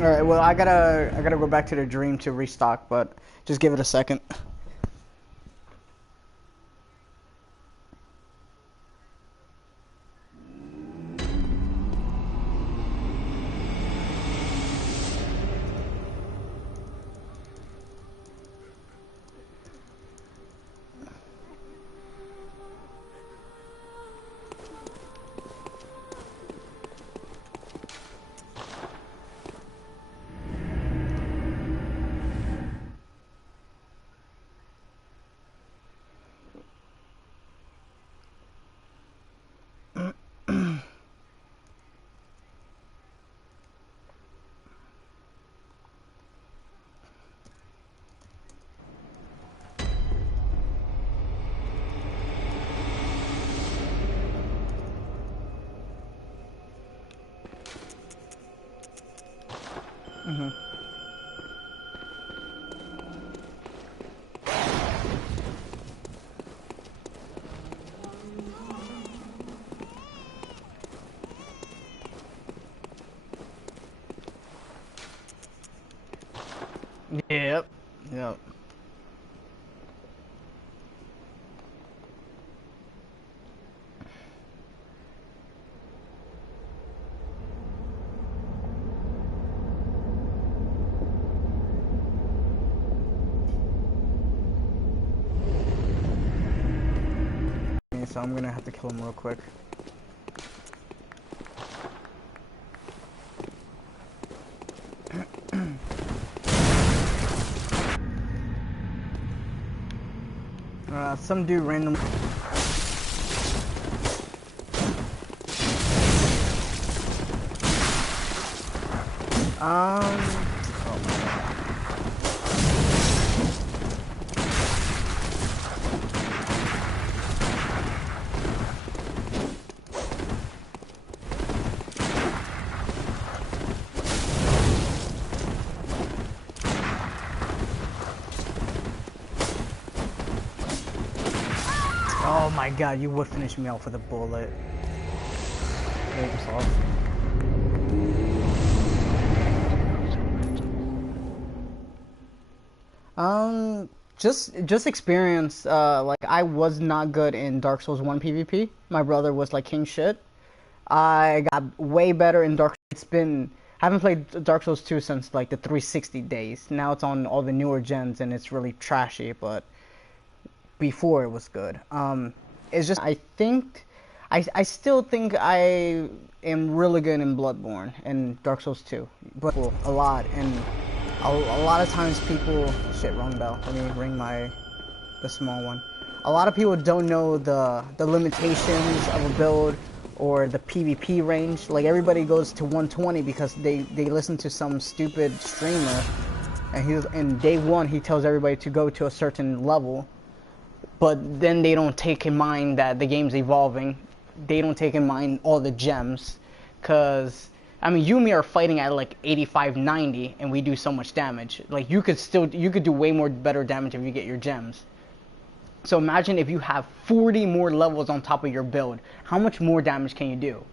All right, well, I gotta go back to the dream to restock, but just give it a second. Mm-hmm. Yep. Yep. So I'm gonna have to kill him real quick. Some dude randomly. Oh my God. Oh my God, you would finish me off with a bullet. Just experience. Like I was not good in Dark Souls 1 PvP. My brother was like king shit. I got way better in Dark. I haven't played Dark Souls 2 since like the 360 days. Now it's on all the newer gens and it's really trashy. But before it was good. It's just I still think I am really good in Bloodborne and Dark Souls 2, but a lot, and a lot of times people shit, wrong bell. Let me ring the small one. A lot of people don't know the limitations of a build or the PvP range. Like, everybody goes to 120 because they listen to some stupid streamer, and in day one he tells everybody to go to a certain level, but then they don't take in mind that the game's evolving. They don't take in mind all the gems, because I mean, you and me are fighting at like 85, 90, and we do so much damage. Like, you could do way more better damage if you get your gems. So imagine if you have 40 more levels on top of your build. How much more damage can you do?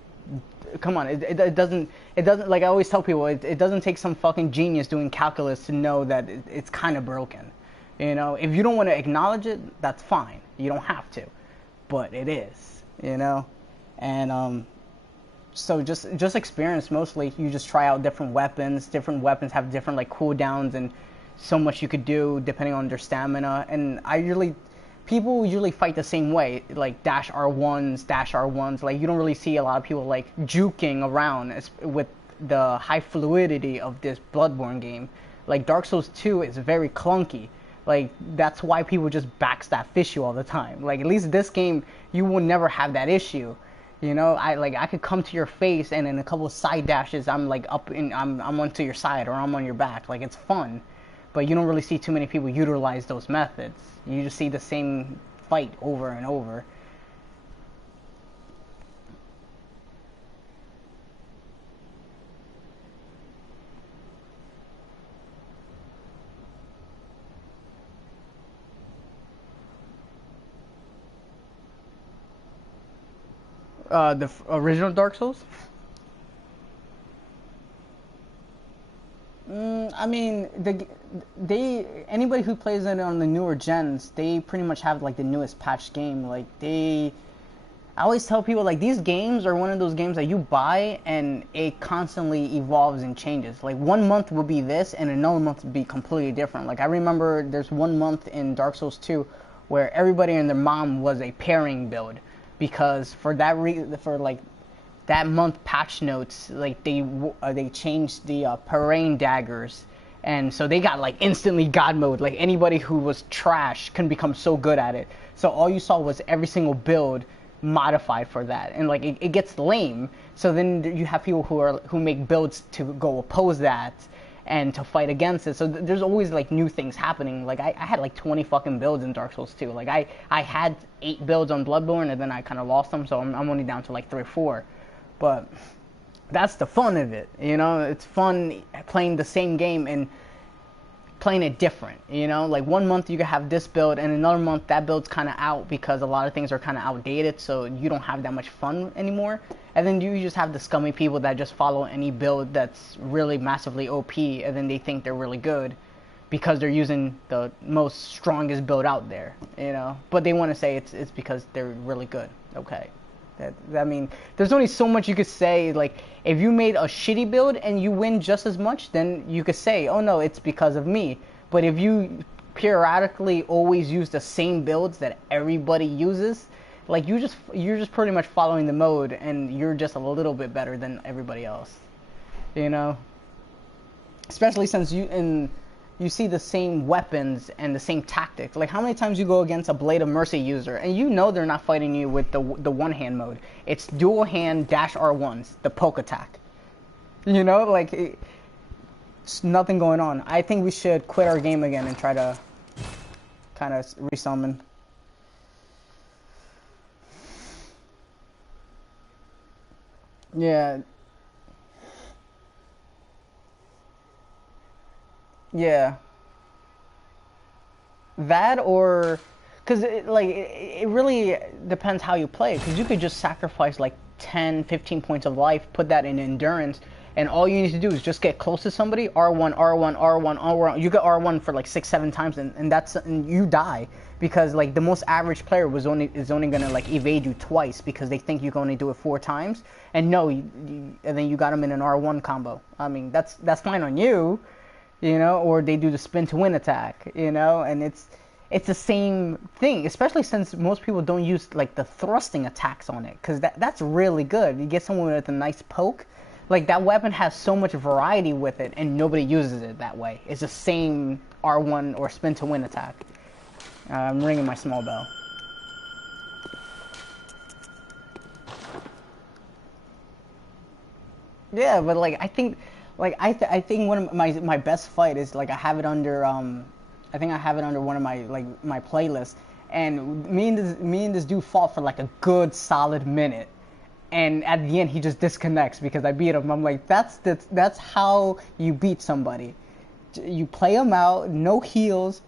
Come on, it doesn't, like I always tell people, it doesn't take some fucking genius doing calculus to know that it's kind of broken. You know, if you don't want to acknowledge it, that's fine. You don't have to, but it is, you know. And so just experience mostly. You just try out different weapons. Different weapons have different like cooldowns and so much you could do depending on their stamina. And people usually fight the same way, like dash R1s. Like, you don't really see a lot of people like juking around with the high fluidity of this Bloodborne game. Like, Dark Souls 2 is very clunky. Like, that's why people just backstab fish you all the time. Like, at least this game, you will never have that issue. You know, I could come to your face, and in a couple of side dashes, I'm like I'm onto your side, or I'm on your back. Like, it's fun, but you don't really see too many people utilize those methods. You just see the same fight over and over. The original Dark Souls? I mean, anybody who plays it on the newer gens, they pretty much have like the newest patched game. Like, I always tell people, like, these games are one of those games that you buy and it constantly evolves and changes. Like, 1 month will be this and another month will be completely different. Like, I remember there's 1 month in Dark Souls 2 where everybody and their mom was a pairing build, because for like that month patch notes, like they changed the Parain daggers, and so they got like instantly god mode. Like, anybody who was trash can become so good at it. So all you saw was every single build modified for that, and like it gets lame. So then you have people who make builds to go oppose that and to fight against it. So there's always like new things happening. Like, I had like 20 fucking builds in Dark Souls 2. Like, I had 8 builds on Bloodborne, and then I kind of lost them, so I'm only down to like 3 or 4. But that's the fun of it, you know. It's fun playing the same game and playing it different, you know. Like, 1 month you could have this build, and another month that build's kind of out because a lot of things are kind of outdated, so you don't have that much fun anymore. And then you just have the scummy people that just follow any build that's really massively OP, and then they think they're really good because they're using the most strongest build out there, you know. But they want to say it's because they're really good. Okay. I mean, there's only so much you could say. Like, if you made a shitty build and you win just as much, then you could say, oh no, it's because of me. But if you periodically always use the same builds that everybody uses, like, you're just pretty much following the mode, and you're just a little bit better than everybody else, you know. Especially since you see the same weapons and the same tactics. Like, how many times you go against a Blade of Mercy user and you know they're not fighting you with the one-hand mode. It's dual hand dash R1s, the poke attack. You know, like, it's nothing going on. I think we should quit our game again and try to kind of resummon. Yeah. Yeah. That, or because it really depends how you play, because you could just sacrifice like 10, 15 points of life, put that in endurance, and all you need to do is just get close to somebody, R1, R1, R1, R1. You get R1 for like 6, 7 times, and you die, because like the most average player is only gonna like evade you twice because they think you can only do it 4 times, and no, and then you got them in an R1 combo. I mean, that's fine on you. You know, or they do the spin to win attack, you know, and it's the same thing, especially since most people don't use like the thrusting attacks on it, because that's really good. You get someone with a nice poke, like that weapon has so much variety with it, and nobody uses it that way. It's the same R1 or spin to win attack. I'm ringing my small bell. Yeah, but like I think, like I think one of my best fight is like I have it under I think I have it under one of my like my playlists, and me and this dude fought for like a good solid minute, and at the end he just disconnects because I beat him. I'm like, that's how you beat somebody. You play him out, no heals,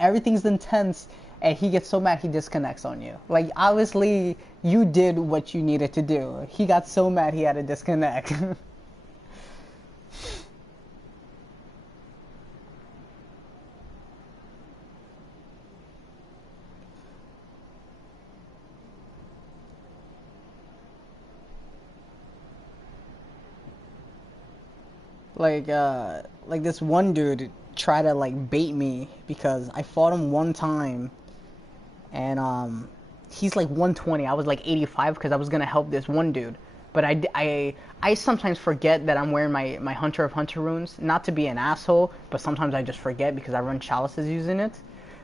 everything's intense, and he gets so mad he disconnects on you. Like obviously you did what you needed to do. He got so mad he had to disconnect. Like this one dude tried to like bait me because I fought him one time, and he's like 120. I was like 85 because I was gonna help this one dude, but I sometimes forget that I'm wearing my Hunter of Hunter runes, not to be an asshole, but sometimes I just forget because I run chalices using it.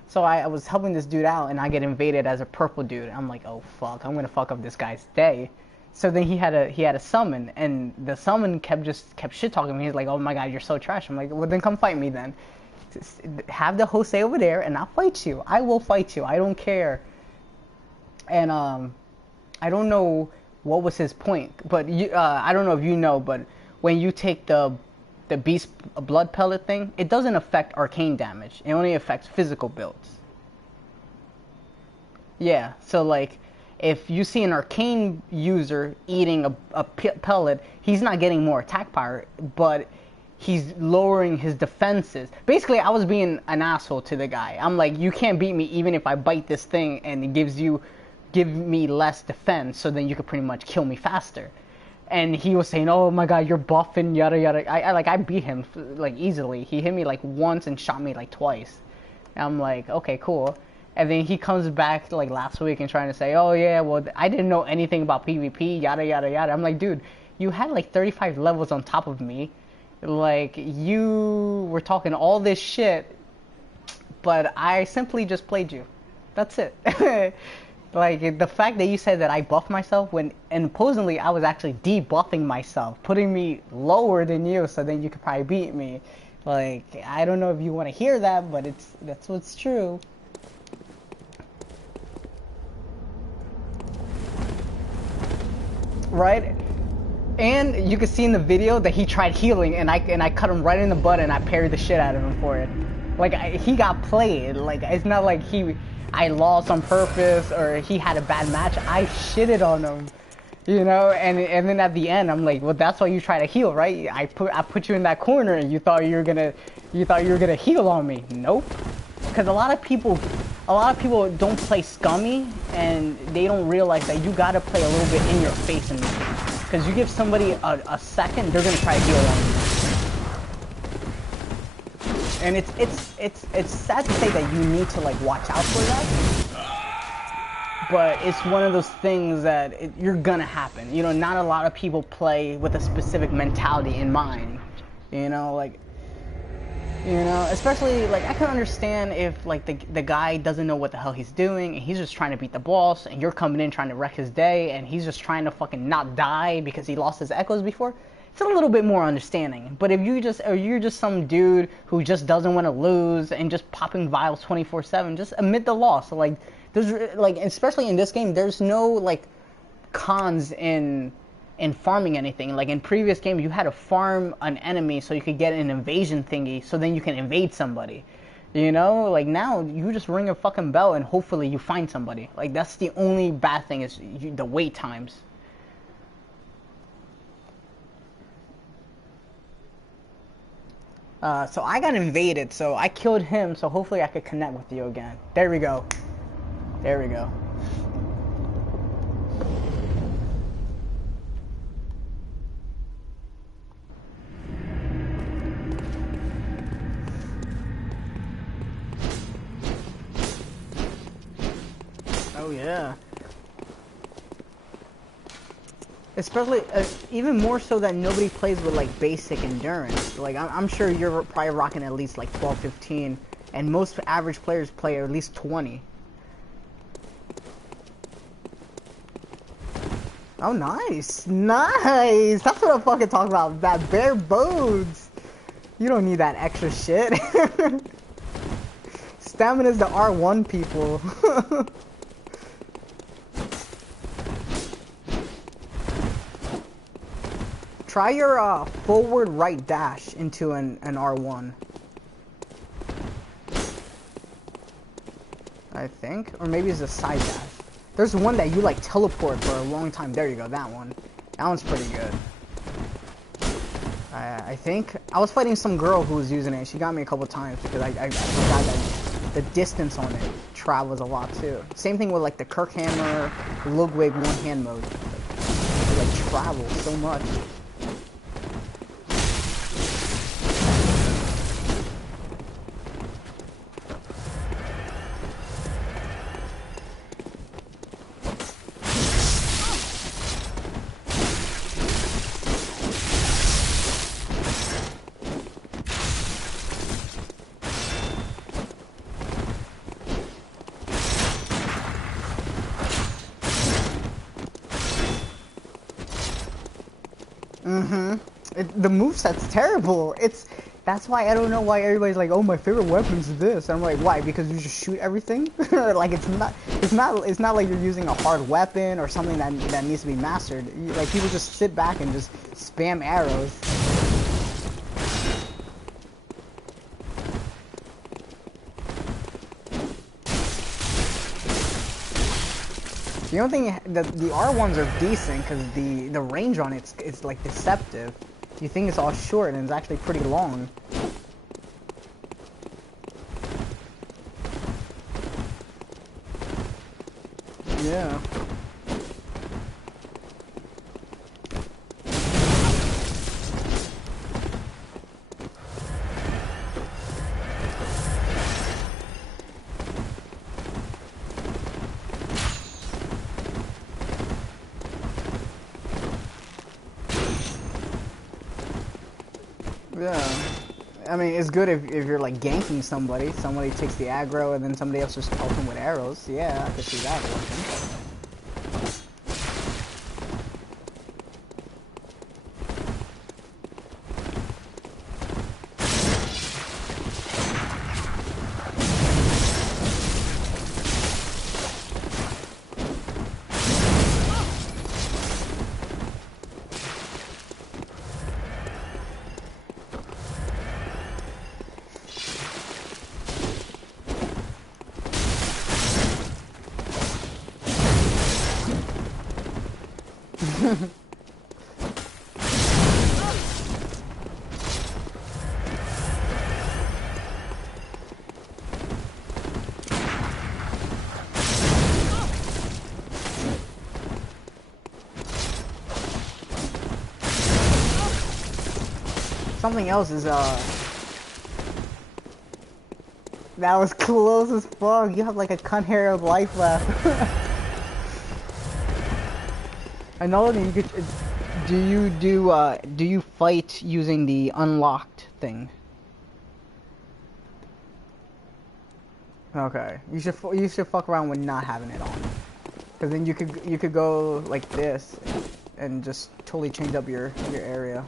So I was helping this dude out, and I get invaded as a purple dude. I'm like, oh fuck, I'm gonna fuck up this guy's day. So then he had a summon, and the summon kept shit talking me. He's like, oh my god, you're so trash. I'm like, well then come fight me then. Have the Jose over there, and I'll fight you. I will fight you. I don't care. And I don't know what was his point, but I don't know if you know, but when you take the beast blood pellet thing, it doesn't affect arcane damage. It only affects physical builds. Yeah, so like if you see an arcane user eating a pellet, he's not getting more attack power, but he's lowering his defenses. Basically, I was being an asshole to the guy. I'm like, you can't beat me even if I bite this thing and it give me less defense, so then you could pretty much kill me faster. And he was saying, oh my god, you're buffing, yada yada. I beat him like easily. He hit me like once and shot me like twice. And I'm like, okay, cool. And then he comes back like last week and trying to say, oh yeah, well I didn't know anything about PvP, yada yada yada. I'm like, dude, you had like 35 levels on top of me. Like you were talking all this shit, but I simply just played you. That's it. Like the fact that you said that I buffed myself when supposedly I was actually debuffing myself, putting me lower than you, so then you could probably beat me. Like I don't know if you want to hear that, but that's what's true. Right? And you could see in the video that he tried healing, and I cut him right in the butt, and I parried the shit out of him for it. Like he got played. Like it's not like I lost on purpose or he had a bad match. I shitted on him, you know. And then at the end, I'm like, well, that's why you try to heal, right? I put you in that corner, and you thought you were gonna heal on me. Nope. Because a lot of people don't play scummy, and they don't realize that you gotta play a little bit in your face in this game. Because you give somebody a second, they're gonna try to heal on you. And it's sad to say that you need to like watch out for that. But it's one of those things that you're gonna happen. You know, not a lot of people play with a specific mentality in mind. You know, like. You know, especially, like, I can understand if, like, the guy doesn't know what the hell he's doing, and he's just trying to beat the boss, and you're coming in trying to wreck his day, and he's just trying to fucking not die because he lost his echoes before. It's a little bit more understanding. But if you're just some dude who just doesn't want to lose and just popping vials 24/7, just admit the loss. Like, there's, like, especially in this game, there's no, like, cons in farming anything. Like in previous games, you had to farm an enemy so you could get an invasion thingy, so then you can invade somebody. You know, like now you just ring a fucking bell and hopefully you find somebody. Like that's the only bad thing is the wait times. So I got invaded, so I killed him, so hopefully I could connect with you again. There we go. There we go. Oh yeah. Especially, even more so that nobody plays with like basic endurance. Like I'm sure you're probably rocking at least like 12, 15, and most average players play at least 20. Oh, nice, nice. That's what I'm fucking talking about. That bare bones. You don't need that extra shit. Stamina's the R1 people. Try your forward right dash into an R1. I think. Or maybe it's a side dash. There's one that you like teleport for a long time. There you go, that one. That one's pretty good. I think. I was fighting some girl who was using it. She got me a couple times because I forgot that the distance on it travels a lot too. Same thing with like the Kirkhammer, Ludwig one-hand mode. It like travels so much. The moveset's terrible. That's why I don't know why everybody's like, oh, my favorite weapon is this. I'm like, why? Because you just shoot everything? Like it's not like you're using a hard weapon or something that needs to be mastered. Like people just sit back and just spam arrows. The only thing, the R1s are decent because the range on it's like deceptive. You think it's all short and it's actually pretty long. Yeah. Yeah, I mean, it's good if you're like ganking somebody takes the aggro and then somebody else just pelts him with arrows. Yeah, I could see that working. Something else is that was close as fuck. You have like a cunt hair of life left. Another thing you could do you fight using the unlocked thing? Okay, you should fuck around with not having it on, because then you could go like this and just totally change up your area.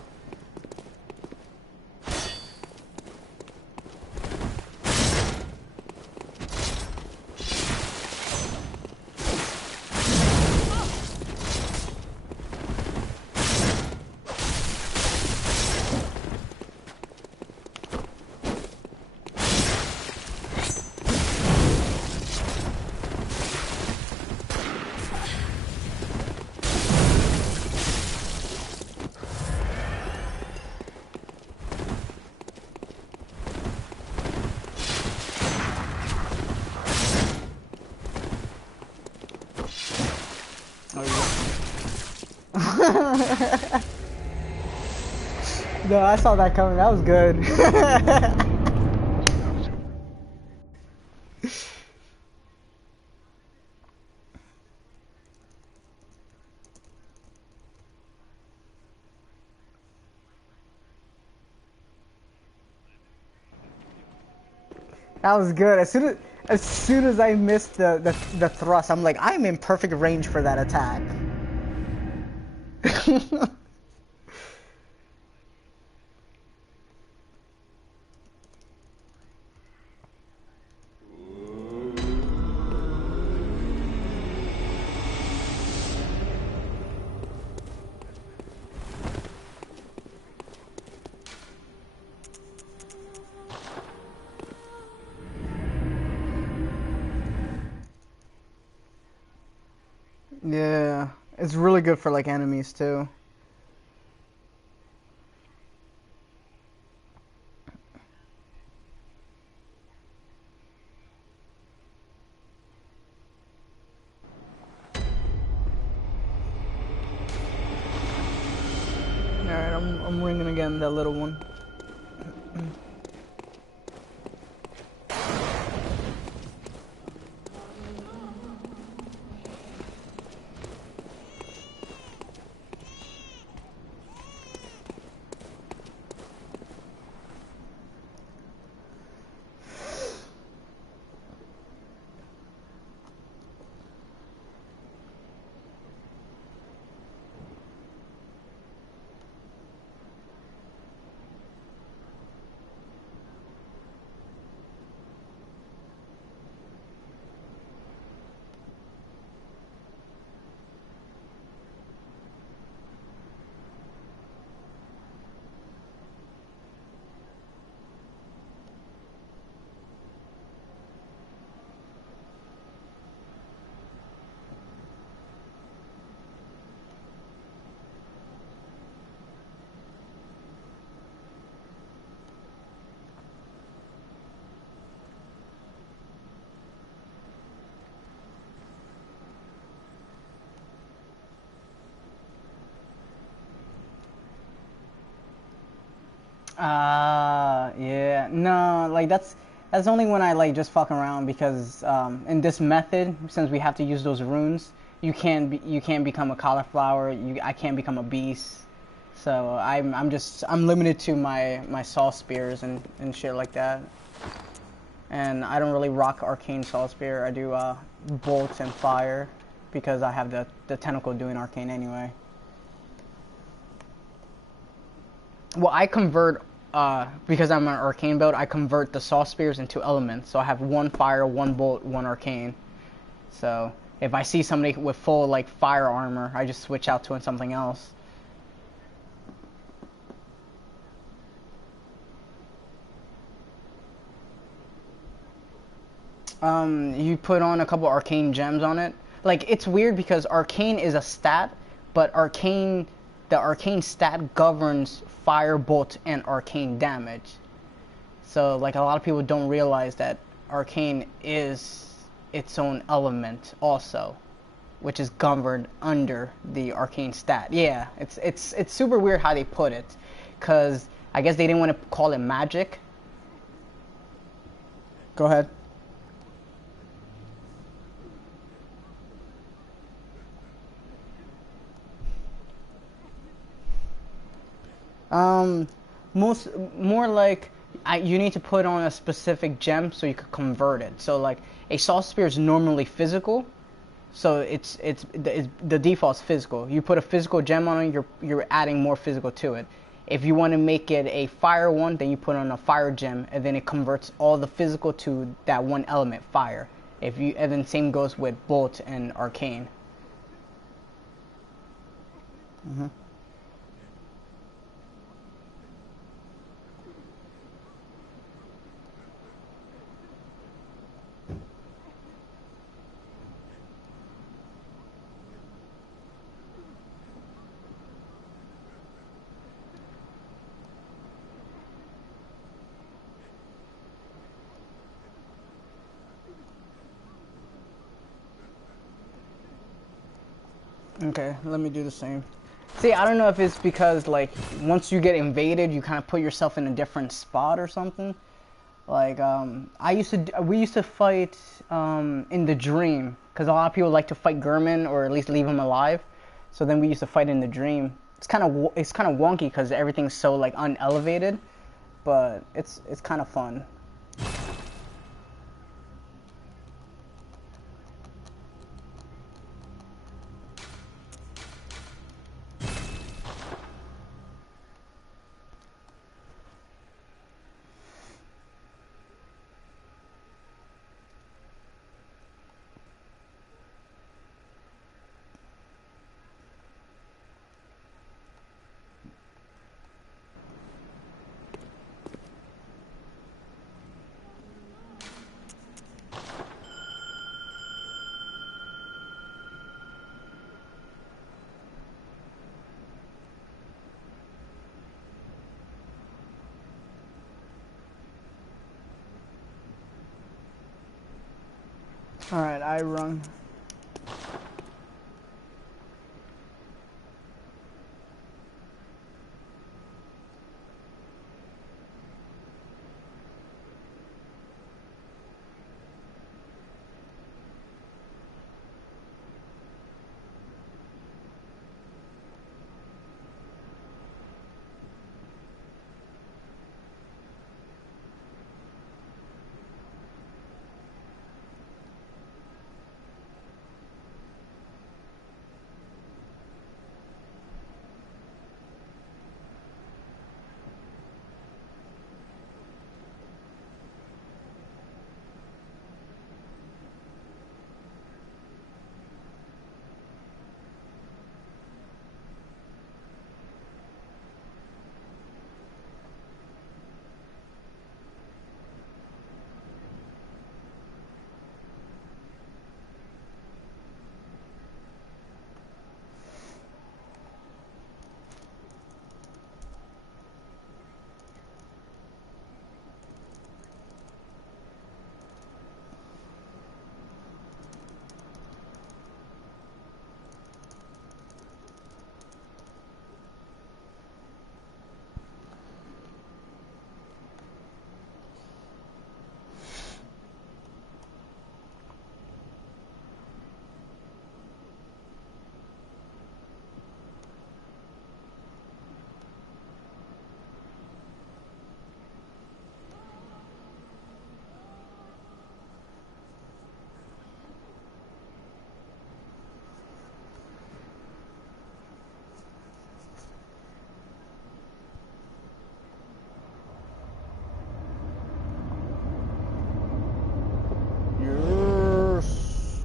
No, I saw that coming. That was good. That was good. As soon as I missed the thrust, I'm like, I'm in perfect range for that attack. Yeah, it's really good for like enemies too. All right, I'm ringing again that little one. Yeah, no, like that's only when I like just fuck around because in this method, since we have to use those runes, you can't become a cauliflower. I can't become a beast. So I'm limited to my saw spears and shit like that. And I don't really rock arcane saw spear. I do bolts and fire because I have the tentacle doing arcane anyway. Well, I convert, because I'm an arcane build, I convert the saw spears into elements. So I have one fire, one bolt, one arcane. So if I see somebody with full, like, fire armor, I just switch out to something else. You put on a couple arcane gems on it. Like, it's weird because arcane is a stat, but the arcane stat governs fire, bolt, and arcane damage. So, like, a lot of people don't realize that arcane is its own element also, which is governed under the arcane stat. Yeah, it's super weird how they put it, because I guess they didn't want to call it magic. Go ahead. Um, most more like you need to put on a specific gem so you could convert it. So like a saw spear is normally physical, so the default is physical. You put a physical gem on it, you're adding more physical to it. If you want to make it a fire one, then you put on a fire gem, and then it converts all the physical to that one element, fire. And then same goes with bolt and arcane. Mm-hmm. Okay, let me do the same. See, I don't know if it's because, like, once you get invaded, you kind of put yourself in a different spot or something. Like, we used to fight, in the dream, because a lot of people like to fight Gurman, or at least leave him alive. So then we used to fight in the dream. It's kind of wonky, because everything's so, like, unelevated, but it's kind of fun. Alright, I run. Yes.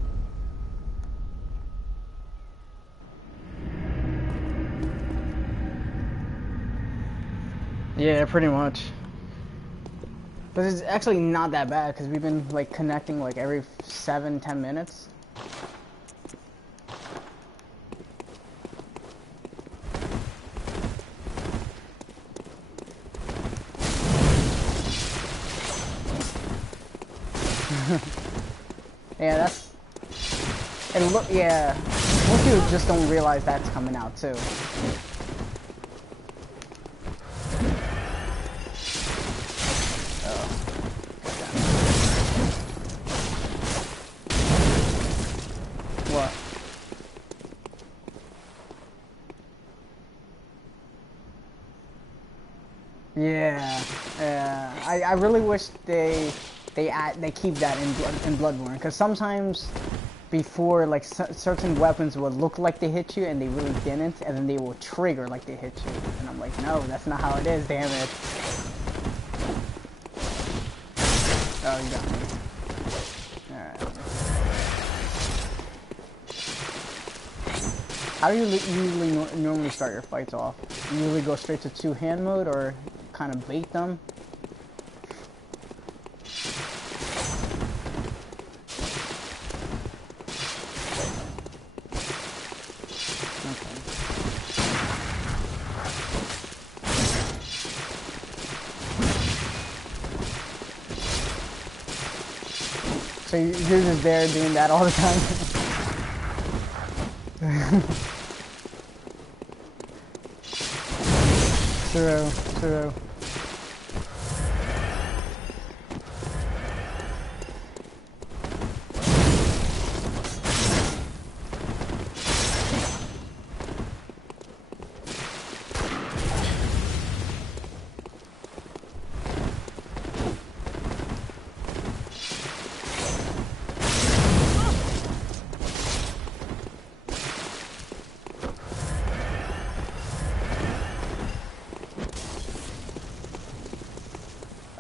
Yeah, pretty much. But it's actually not that bad because we've been like connecting like every 7-10 minutes. Yeah, that's and look, yeah. Most people just don't realize that's coming out too. What? Yeah, yeah. I really wish they keep that in Bloodborne because sometimes before like certain weapons will look like they hit you and they really didn't, and then they will trigger like they hit you, and I'm like, no, that's not how it is. Damn it! Oh, you got me. All right. How do you usually normally start your fights off? You usually go straight to two-hand mode or kind of bait them? So you're just there doing that all the time? True, true.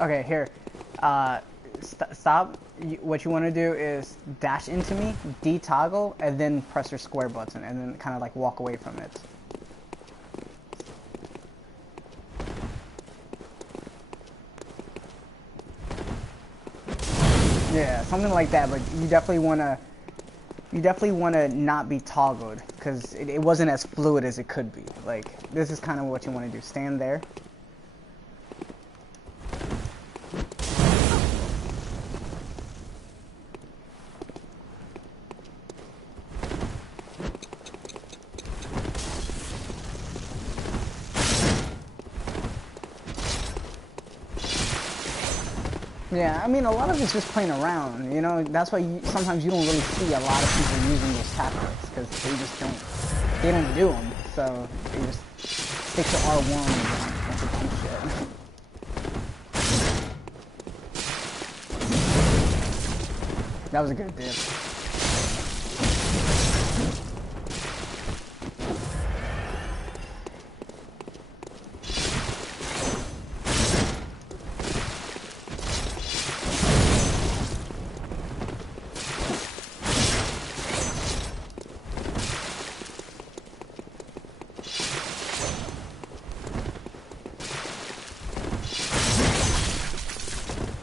Okay, here. Stop. What you want to do is dash into me, de-toggle, and then press your square button, and then kind of like walk away from it. Yeah, something like that. But you definitely want to not be toggled because it wasn't as fluid as it could be. Like this is kind of what you want to do. Stand there. Yeah, I mean, a lot of it's just playing around, you know? That's why sometimes you don't really see a lot of people using those tactics, because they don't do them, so they just stick to R1 and some shit. That was a good dip.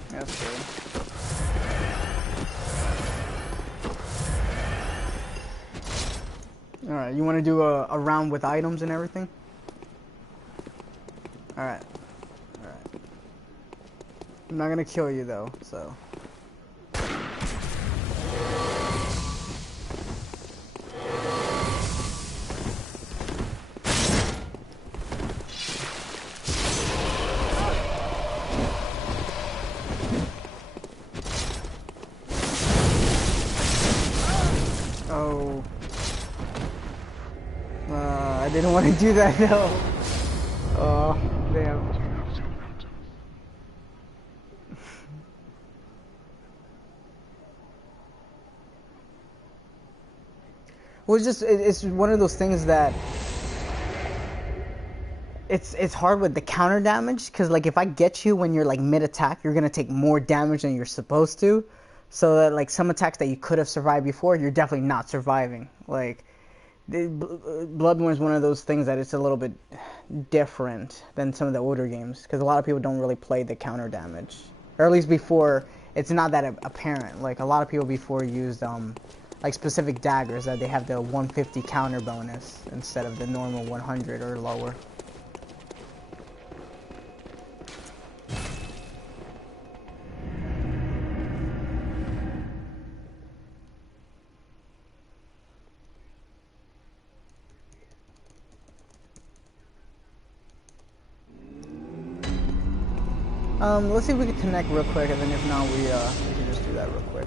That's good. Alright, you want to do a round with items and everything? Alright. Alright. I'm not gonna kill you though, so. Oh. I didn't want to do that though. Oh, damn. Well, it's one of those things that it's hard with the counter damage, because like if I get you when you're like mid attack, you're gonna take more damage than you're supposed to. So that like some attacks that you could have survived before, you're definitely not surviving. Like Bloodborne is one of those things that it's a little bit different than some of the older games, because a lot of people don't really play the counter damage, or at least before it's not that apparent. Like a lot of people before used like specific daggers that they have the 150 counter bonus instead of the normal 100 or lower. Let's see if we can connect real quick, and then if not, we can just do that real quick.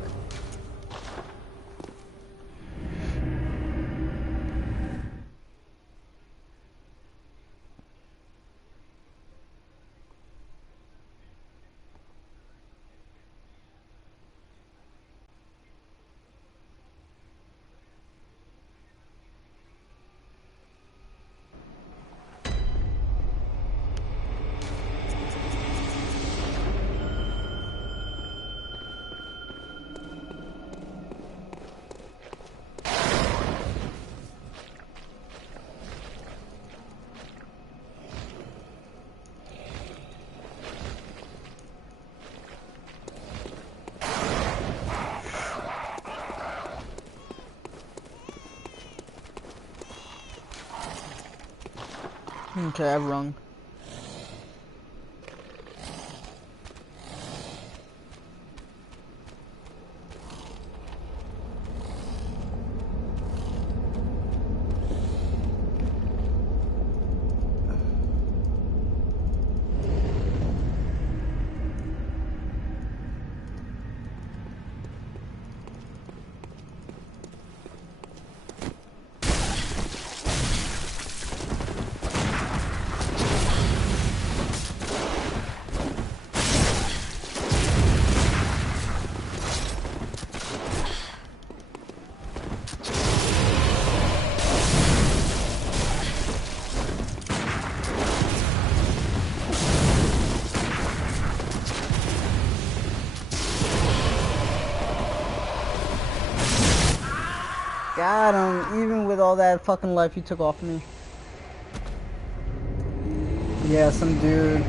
Okay, I've rung. Got him, even with all that fucking life you took off me. Yeah, some dude.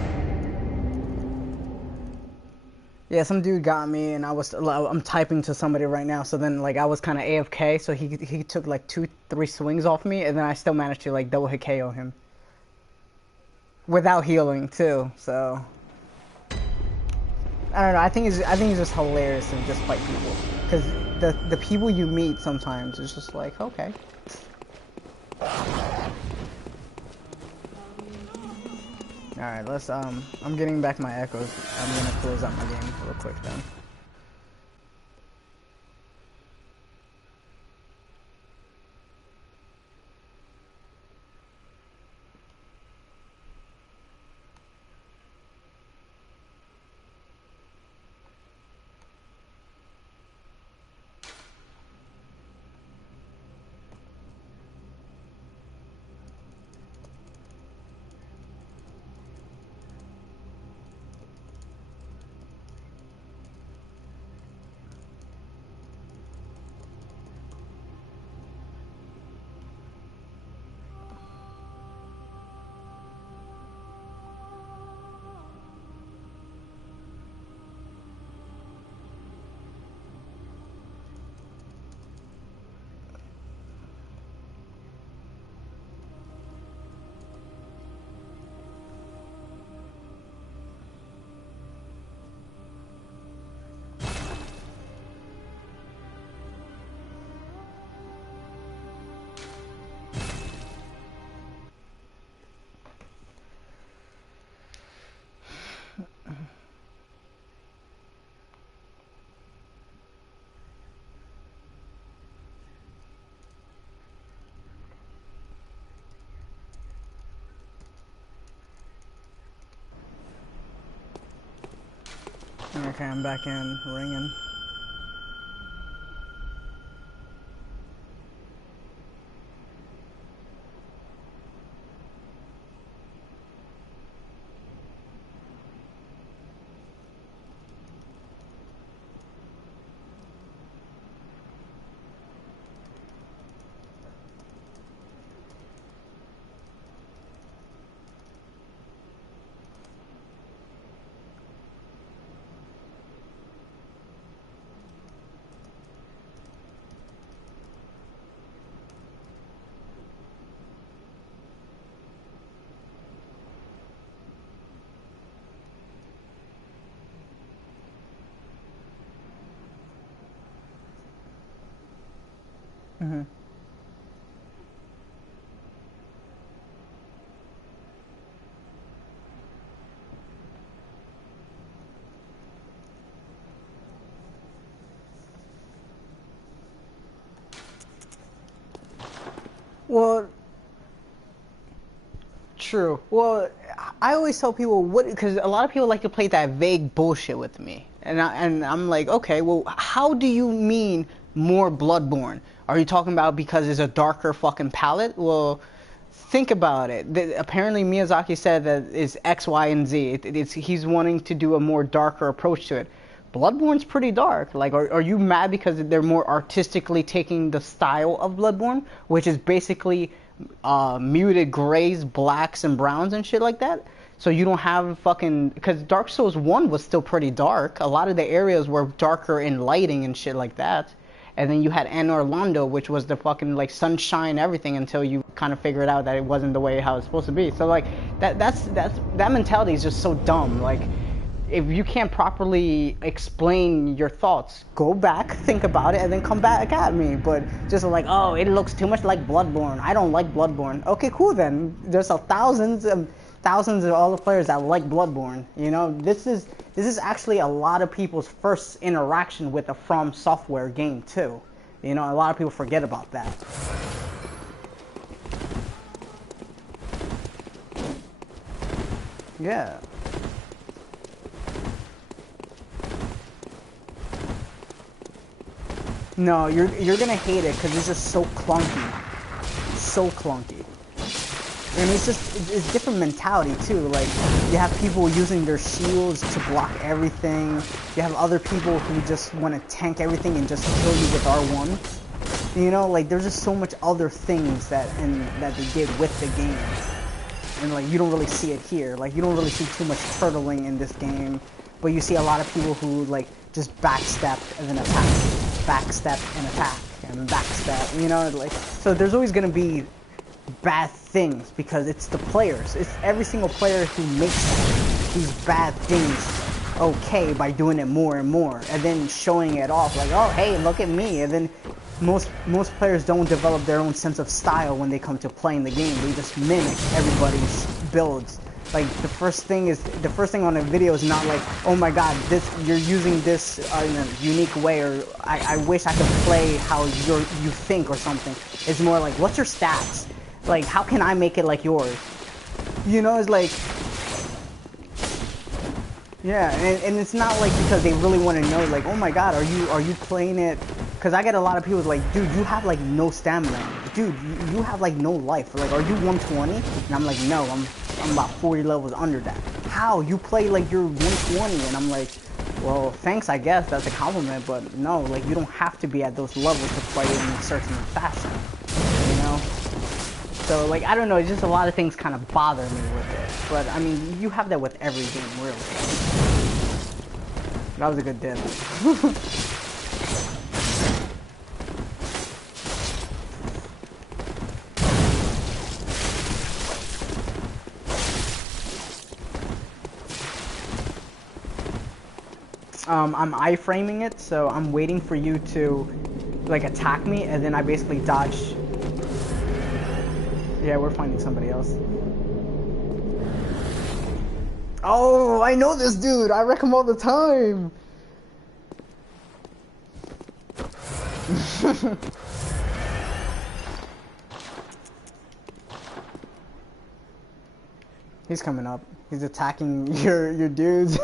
Yeah, some dude got me, and I'm typing to somebody right now. So then, like, I was kind of AFK. So he took like 2-3 swings off me, and then I still managed to like double hit KO him without healing too. So I don't know. I think it's just hilarious to just fight people, because the people you meet sometimes is just like, okay. Alright, let's, I'm getting back my echoes. I'm gonna close out my game real quick then. Okay, I'm back in, ringing. Mm-hmm. Well, true. Well, I always tell people what, because a lot of people like to play that vague bullshit with me, and I'm like, okay, well, how do you mean more Bloodborne? Are you talking about because it's a darker fucking palette? Well, think about it. Apparently, Miyazaki said that it's X, Y, and Z. He's wanting to do a more darker approach to it. Bloodborne's pretty dark. Like, are you mad because they're more artistically taking the style of Bloodborne, which is basically muted grays, blacks, and browns and shit like that? So you don't have fucking... Because Dark Souls 1 was still pretty dark. A lot of the areas were darker in lighting and shit like that. And then you had Anor Londo, which was the fucking, like, sunshine everything until you kind of figured out that it wasn't the way how it's supposed to be. So, like, that mentality is just so dumb. Like, if you can't properly explain your thoughts, go back, think about it, and then come back at me. But just like, oh, it looks too much like Bloodborne. I don't like Bloodborne. Okay, cool then. There's thousands of all the players that like Bloodborne. You know, this is actually a lot of people's first interaction with a From Software game too. You know, a lot of people forget about that. Yeah. No, you're gonna hate it because it's just so clunky, so clunky. And it's different mentality too. Like, you have people using their shields to block everything. You have other people who just want to tank everything and just kill you with R1. You know, like, there's just so much other things that they did with the game. And like, you don't really see it here. Like, you don't really see too much turtling in this game, but you see a lot of people who like just backstep and then attack, backstep and attack, and backstep. You know, like, so there's always gonna be bad things because it's the players. It's every single player who makes these bad things okay by doing it more and more, and then showing it off like, oh hey, look at me. And then most players don't develop their own sense of style when they come to playing the game. They just mimic everybody's builds Like the first thing on a video is not like, oh my god, this you're using this in a unique way, or I wish I could play how you think or something. It's more like, what's your stats? Like, how can I make it like yours? You know, it's like, yeah, and it's not like because they really want to know, like, oh my god, are you playing it? Because I get a lot of people like, dude, you have like no stamina, dude, you have like no life. Like, are you 120? And I'm like, no, I'm about 40 levels under that. How you play like you're 120? And I'm like, well, thanks, I guess that's a compliment, but no, like you don't have to be at those levels to play in a certain fashion, you know. So, like, I don't know, it's just a lot of things kind of bother me with it. But, I mean, you have that with every game, really. That was a good dip. I'm iframing it, so I'm waiting for you to, like, attack me, and then I basically dodge. Yeah, we're finding somebody else. Oh, I know this dude. I wreck him all the time. He's coming up. He's attacking your dudes.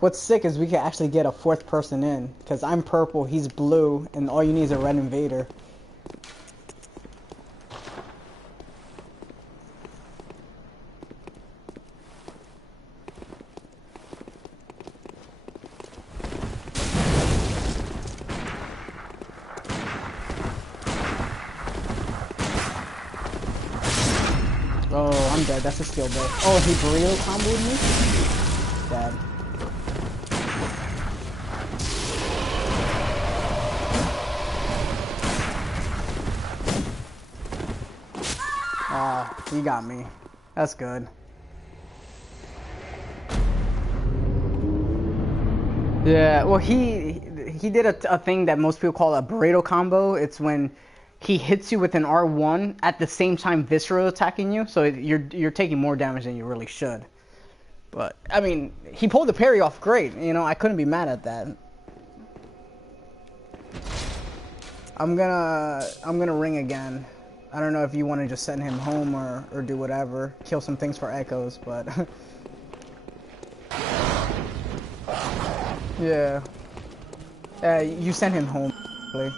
What's sick is we can actually get a fourth person in, because I'm purple, he's blue, and all you need is a red invader. Oh, I'm dead. That's a skill bait. Oh, he burrito comboed me? Dead. Ah, he got me. That's good. Yeah, well, he did a thing that most people call a burrito combo. It's when he hits you with an R1 at the same time visceral attacking you, so you're taking more damage than you really should. But I mean, he pulled the parry off great. You know, I couldn't be mad at that. I'm gonna ring again. I don't know if you want to just send him home or do whatever, kill some things for echoes, but yeah. You send him home. Please.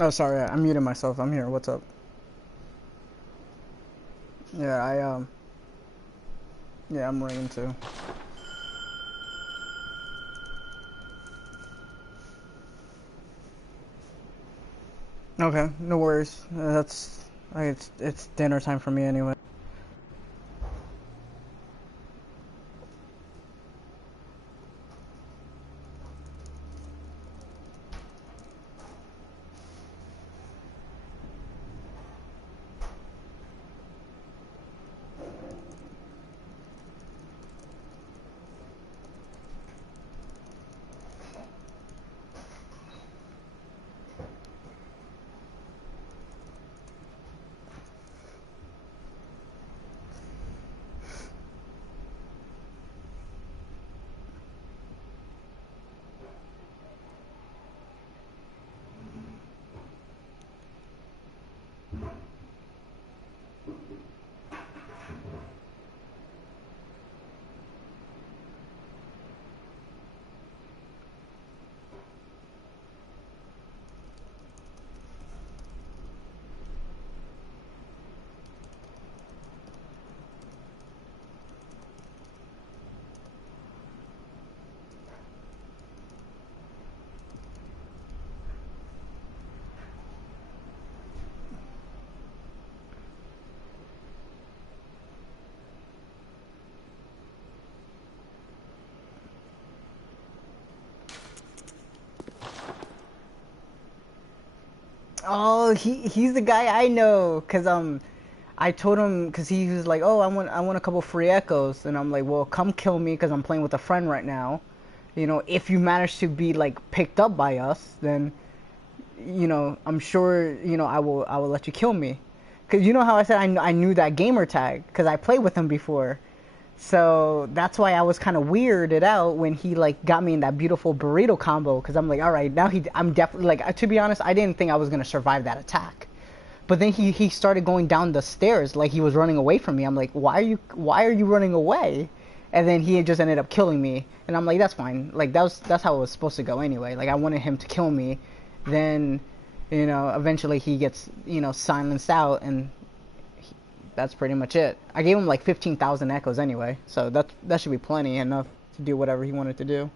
Oh, sorry, I muted myself. I'm here. What's up? Yeah, yeah, I'm ringing too. Okay, no worries. It's dinner time for me anyway. Oh, he's the guy I know, cause I told him, cause he was like, oh, I want a couple free echoes, and I'm like, well, come kill me, cause I'm playing with a friend right now. You know, if you manage to be like picked up by us, then I'm sure I will let you kill me, cause you know how I said I knew that gamer tag, cause I played with him before. So that's why I was kind of weirded out when he like got me in that beautiful burrito combo. Because I'm like, all right, now I'm definitely like, to be honest, I didn't think I was gonna survive that attack. But then he started going down the stairs like he was running away from me. I'm like, why are you running away? And then he just ended up killing me. And I'm like, that's fine. Like that's how it was supposed to go anyway. Like I wanted him to kill me. Then, eventually he gets silenced out, and that's pretty much it. I gave him like 15,000 echoes anyway, so that should be plenty enough to do whatever he wanted to do.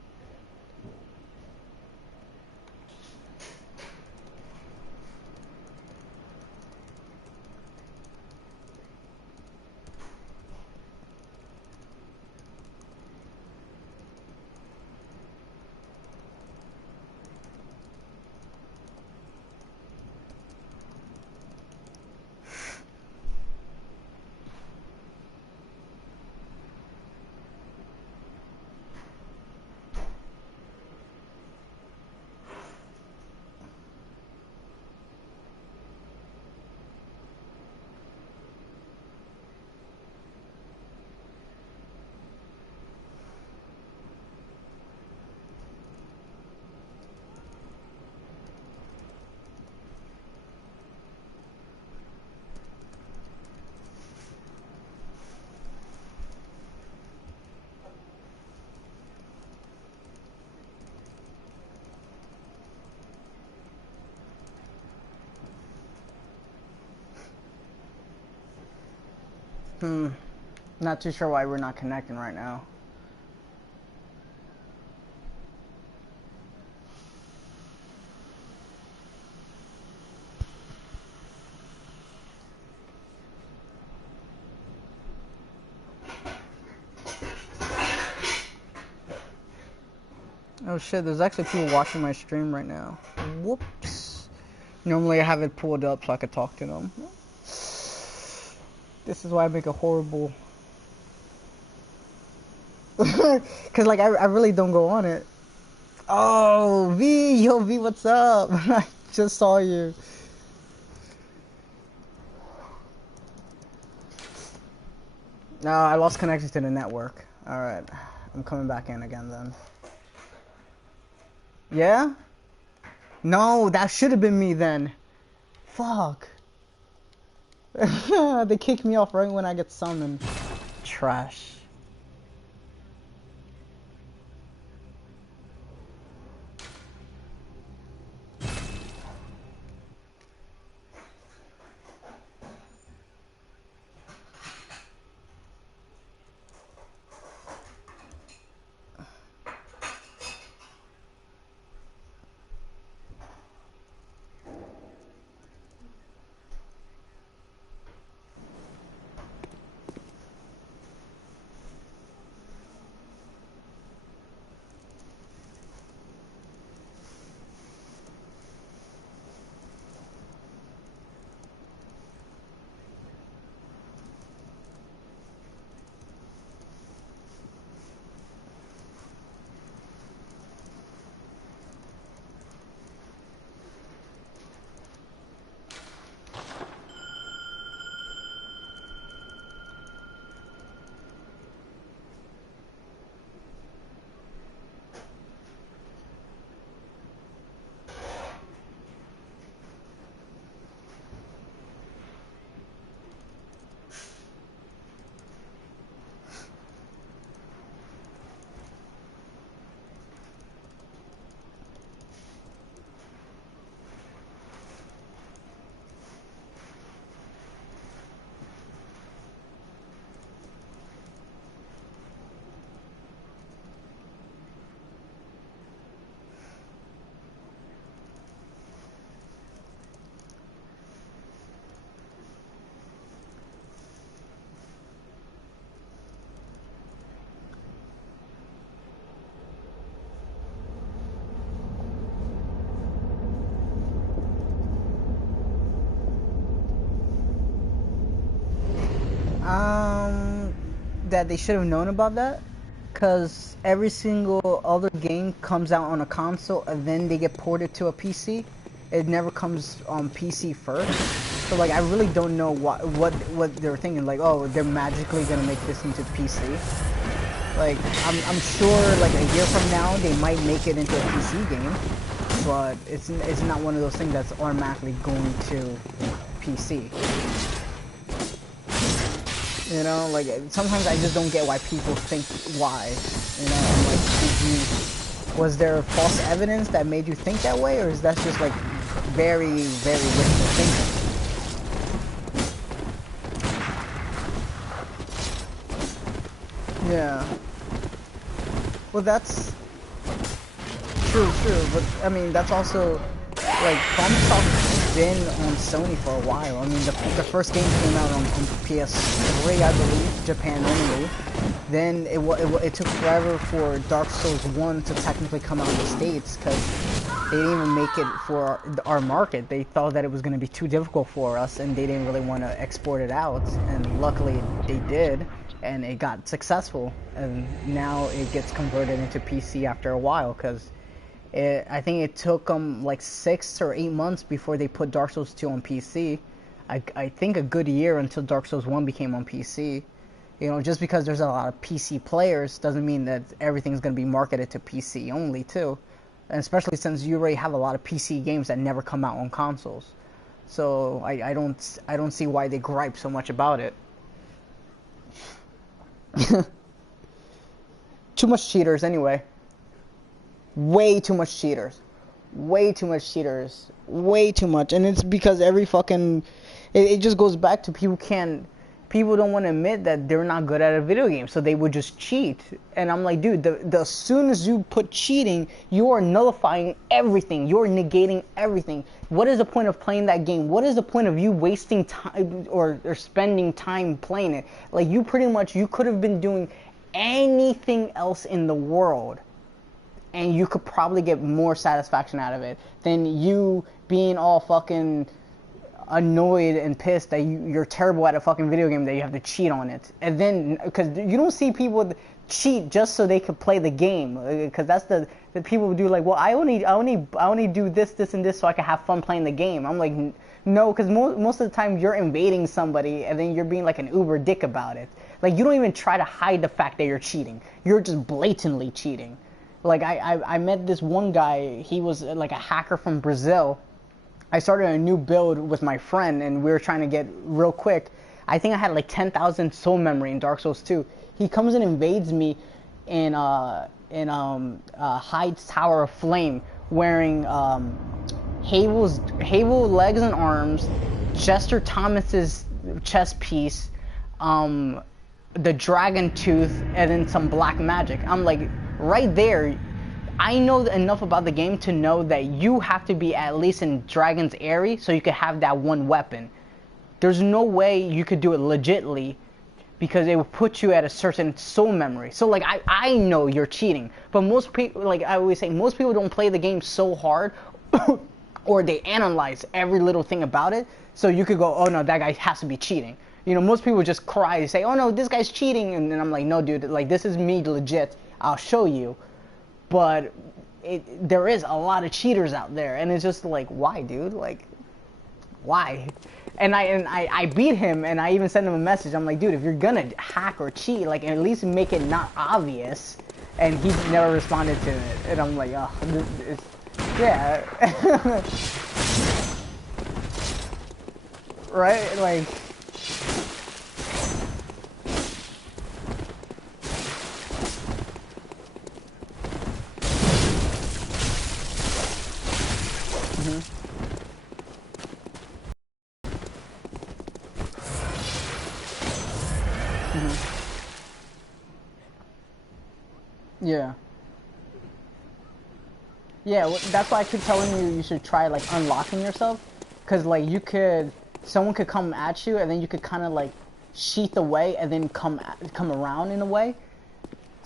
Hmm. Not too sure why we're not connecting right now. Oh shit, there's actually people watching my stream right now. Whoops. Normally I have it pulled up so I could talk to them. This is why I make a horrible... Cause like I really don't go on it. Oh, V, yo V, what's up? I just saw you. No, I lost connection to the network. Alright, I'm coming back in again then. Yeah? No, that should have been me then. Fuck. They kicked me off right when I get summoned. Trash. That they should have known about that, because every single other game comes out on a console and then they get ported to a PC. It never comes on PC first. So like, I really don't know what they're thinking. Like, oh, they're magically gonna make this into PC. Like, I'm sure like a year from now they might make it into a PC game, but it's not one of those things that's automatically going to PC. You know, like, sometimes I just don't get why people think why. You know, like, was there false evidence that made you think that way, or is that just like very, very wishful thinking? Yeah. Well, that's true, but I mean, that's also like FromSoft's been on Sony for a while. I mean, the first game came out on PS3, I believe, Japan only. Then it took forever for Dark Souls 1 to technically come out in the States, because they didn't even make it for our market. They thought that it was going to be too difficult for us, and they didn't really want to export it out. And luckily, they did, and it got successful. And now it gets converted into PC after a while, because I think it took them like 6 or 8 months before they put Dark Souls 2 on PC. I think a good year until Dark Souls 1 became on PC. You know, just because there's a lot of PC players doesn't mean that everything's going to be marketed to PC only, too. And especially since you already have a lot of PC games that never come out on consoles. So I don't see why they gripe so much about it. Too much cheaters anyway. Way too much cheaters. Way too much cheaters. Way too much. And it's because every fucking... It just goes back to people don't want to admit that they're not good at a video game, so they would just cheat. And I'm like, dude, as soon as you put cheating, you are nullifying everything. You're negating everything. What is the point of playing that game? What is the point of you wasting time or spending time playing it? Like, you could have been doing anything else in the world, and you could probably get more satisfaction out of it than you being all fucking annoyed and pissed that you're terrible at a fucking video game that you have to cheat on it. And then, because you don't see people cheat just so they could play the game, because that's the people do, like, well, I only do this and this so I can have fun playing the game. I'm like, no, because most of the time you're invading somebody and then you're being like an uber dick about it. Like, you don't even try to hide the fact that you're cheating. You're just blatantly cheating. Like, I met this one guy. He was like a hacker from Brazil. I started a new build with my friend, and we were trying to get real quick. I think I had like 10,000 soul memory in Dark Souls 2. He comes and invades me in Hyde's Tower of Flame, wearing Havel legs and arms, Jester Thomas's chest piece, the dragon tooth, and then some black magic. I'm like, right there, I know enough about the game to know that you have to be at least in Dragon's Eyrie so you could have that one weapon. There's no way you could do it legitly, because it would put you at a certain soul memory. So like, I know you're cheating, but most people, like I always say, most people don't play the game so hard or they analyze every little thing about it, so you could go, oh no, that guy has to be cheating. You know, most people just cry and say, oh no, this guy's cheating, and then I'm like, no dude, like, this is me legit, I'll show you. But there is a lot of cheaters out there, and it's just like, why, dude? Like, why? And I beat him, and I even sent him a message. I'm like, dude, if you're gonna hack or cheat, like, at least make it not obvious. And he never responded to it. And I'm like, oh, yeah. Right? Like... Yeah. Yeah, well, that's why I keep telling you should try, like, unlocking yourself. Because, like, someone could come at you, and then you could kind of, like, sheath away, and then come around in a way.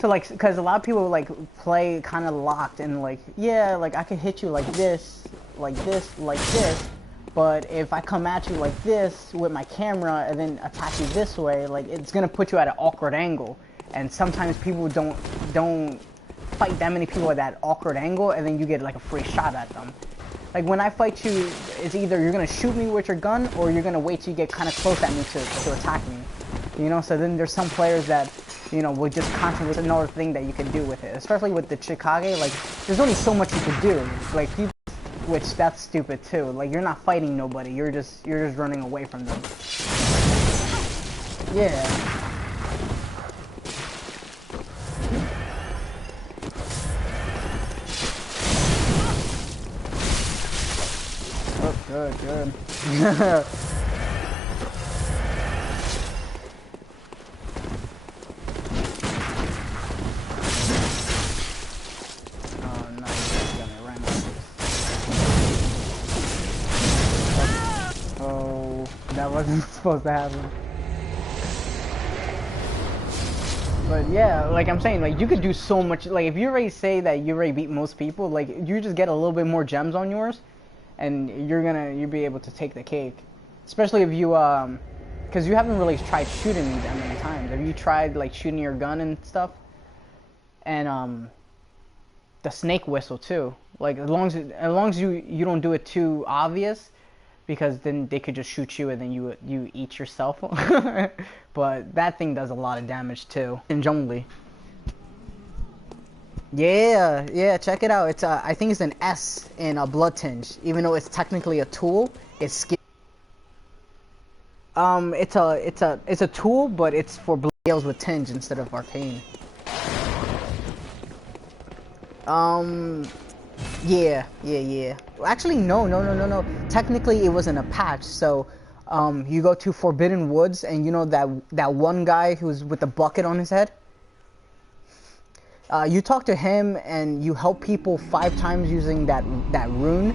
So, like, because a lot of people, like, play kind of locked, and, like, yeah, like, I could hit you like this, like this, like this. But if I come at you like this with my camera and then attack you this way, like it's gonna put you at an awkward angle. And sometimes people don't fight that many people at that awkward angle, and then you get like a free shot at them. Like when I fight you, it's either you're gonna shoot me with your gun or you're gonna wait till you get kind of close at me to attack me. You know, so then there's some players that, you know, will just constantly, another thing that you can do with it. Especially with the Chikage, like there's only so much you could do. Like you, which that's stupid too. Like you're not fighting nobody. You're just running away from them. Yeah. Oh, good, good. Oh, nice. That's gonna run. Oh, that wasn't supposed to happen. But yeah, like I'm saying, like you could do so much. Like if you already say that you already beat most people, like you just get a little bit more gems on yours, and you'll be able to take the cake. Especially if you because you haven't really tried shooting me that many times. Have you tried like shooting your gun and stuff? And the snake whistle too. Like as long as you don't do it too obvious, because then they could just shoot you and then you eat yourself. But that thing does a lot of damage too. In Zhongli. Yeah, yeah, check it out. It's I think it's an S in a Blood Tinge. Even though it's technically a tool, it's skill. It's a tool, but it's for scales with Tinge instead of Arcane. Yeah. Actually, no. Technically, it wasn't a patch. So, you go to Forbidden Woods, and you know that one guy who's with the bucket on his head. You talk to him, and you help people 5 times using that rune,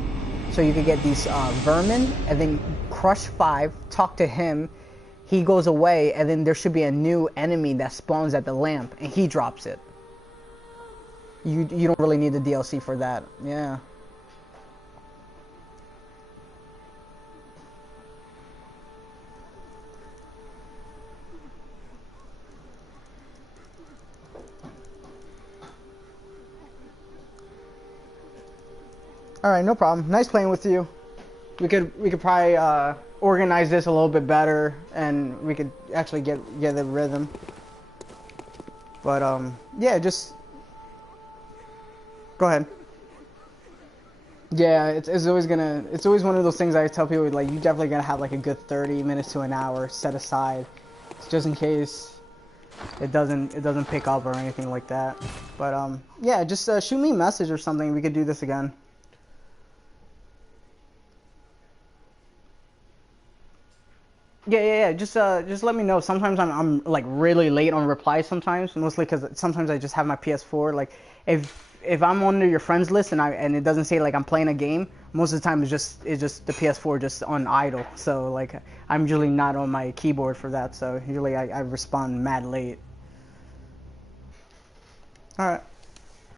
so you can get these vermin, and then crush 5. Talk to him, he goes away, and then there should be a new enemy that spawns at the lamp, and he drops it. You don't really need the DLC for that. Yeah. All right, no problem. Nice playing with you. We could probably organize this a little bit better, and we could actually get the rhythm. But yeah, just go ahead. Yeah, it's always one of those things I tell people, like you definitely gotta have like a good 30 minutes to an hour set aside, just in case it doesn't pick up or anything like that. But yeah, just shoot me a message or something. We could do this again. Yeah. Just let me know. Sometimes I'm like really late on replies. Sometimes, mostly because sometimes I just have my PS4. Like if I'm under your friends list and it doesn't say like I'm playing a game, most of the time it's just the PS4 just on idle. So like I'm usually not on my keyboard for that. So usually I respond mad late. All right.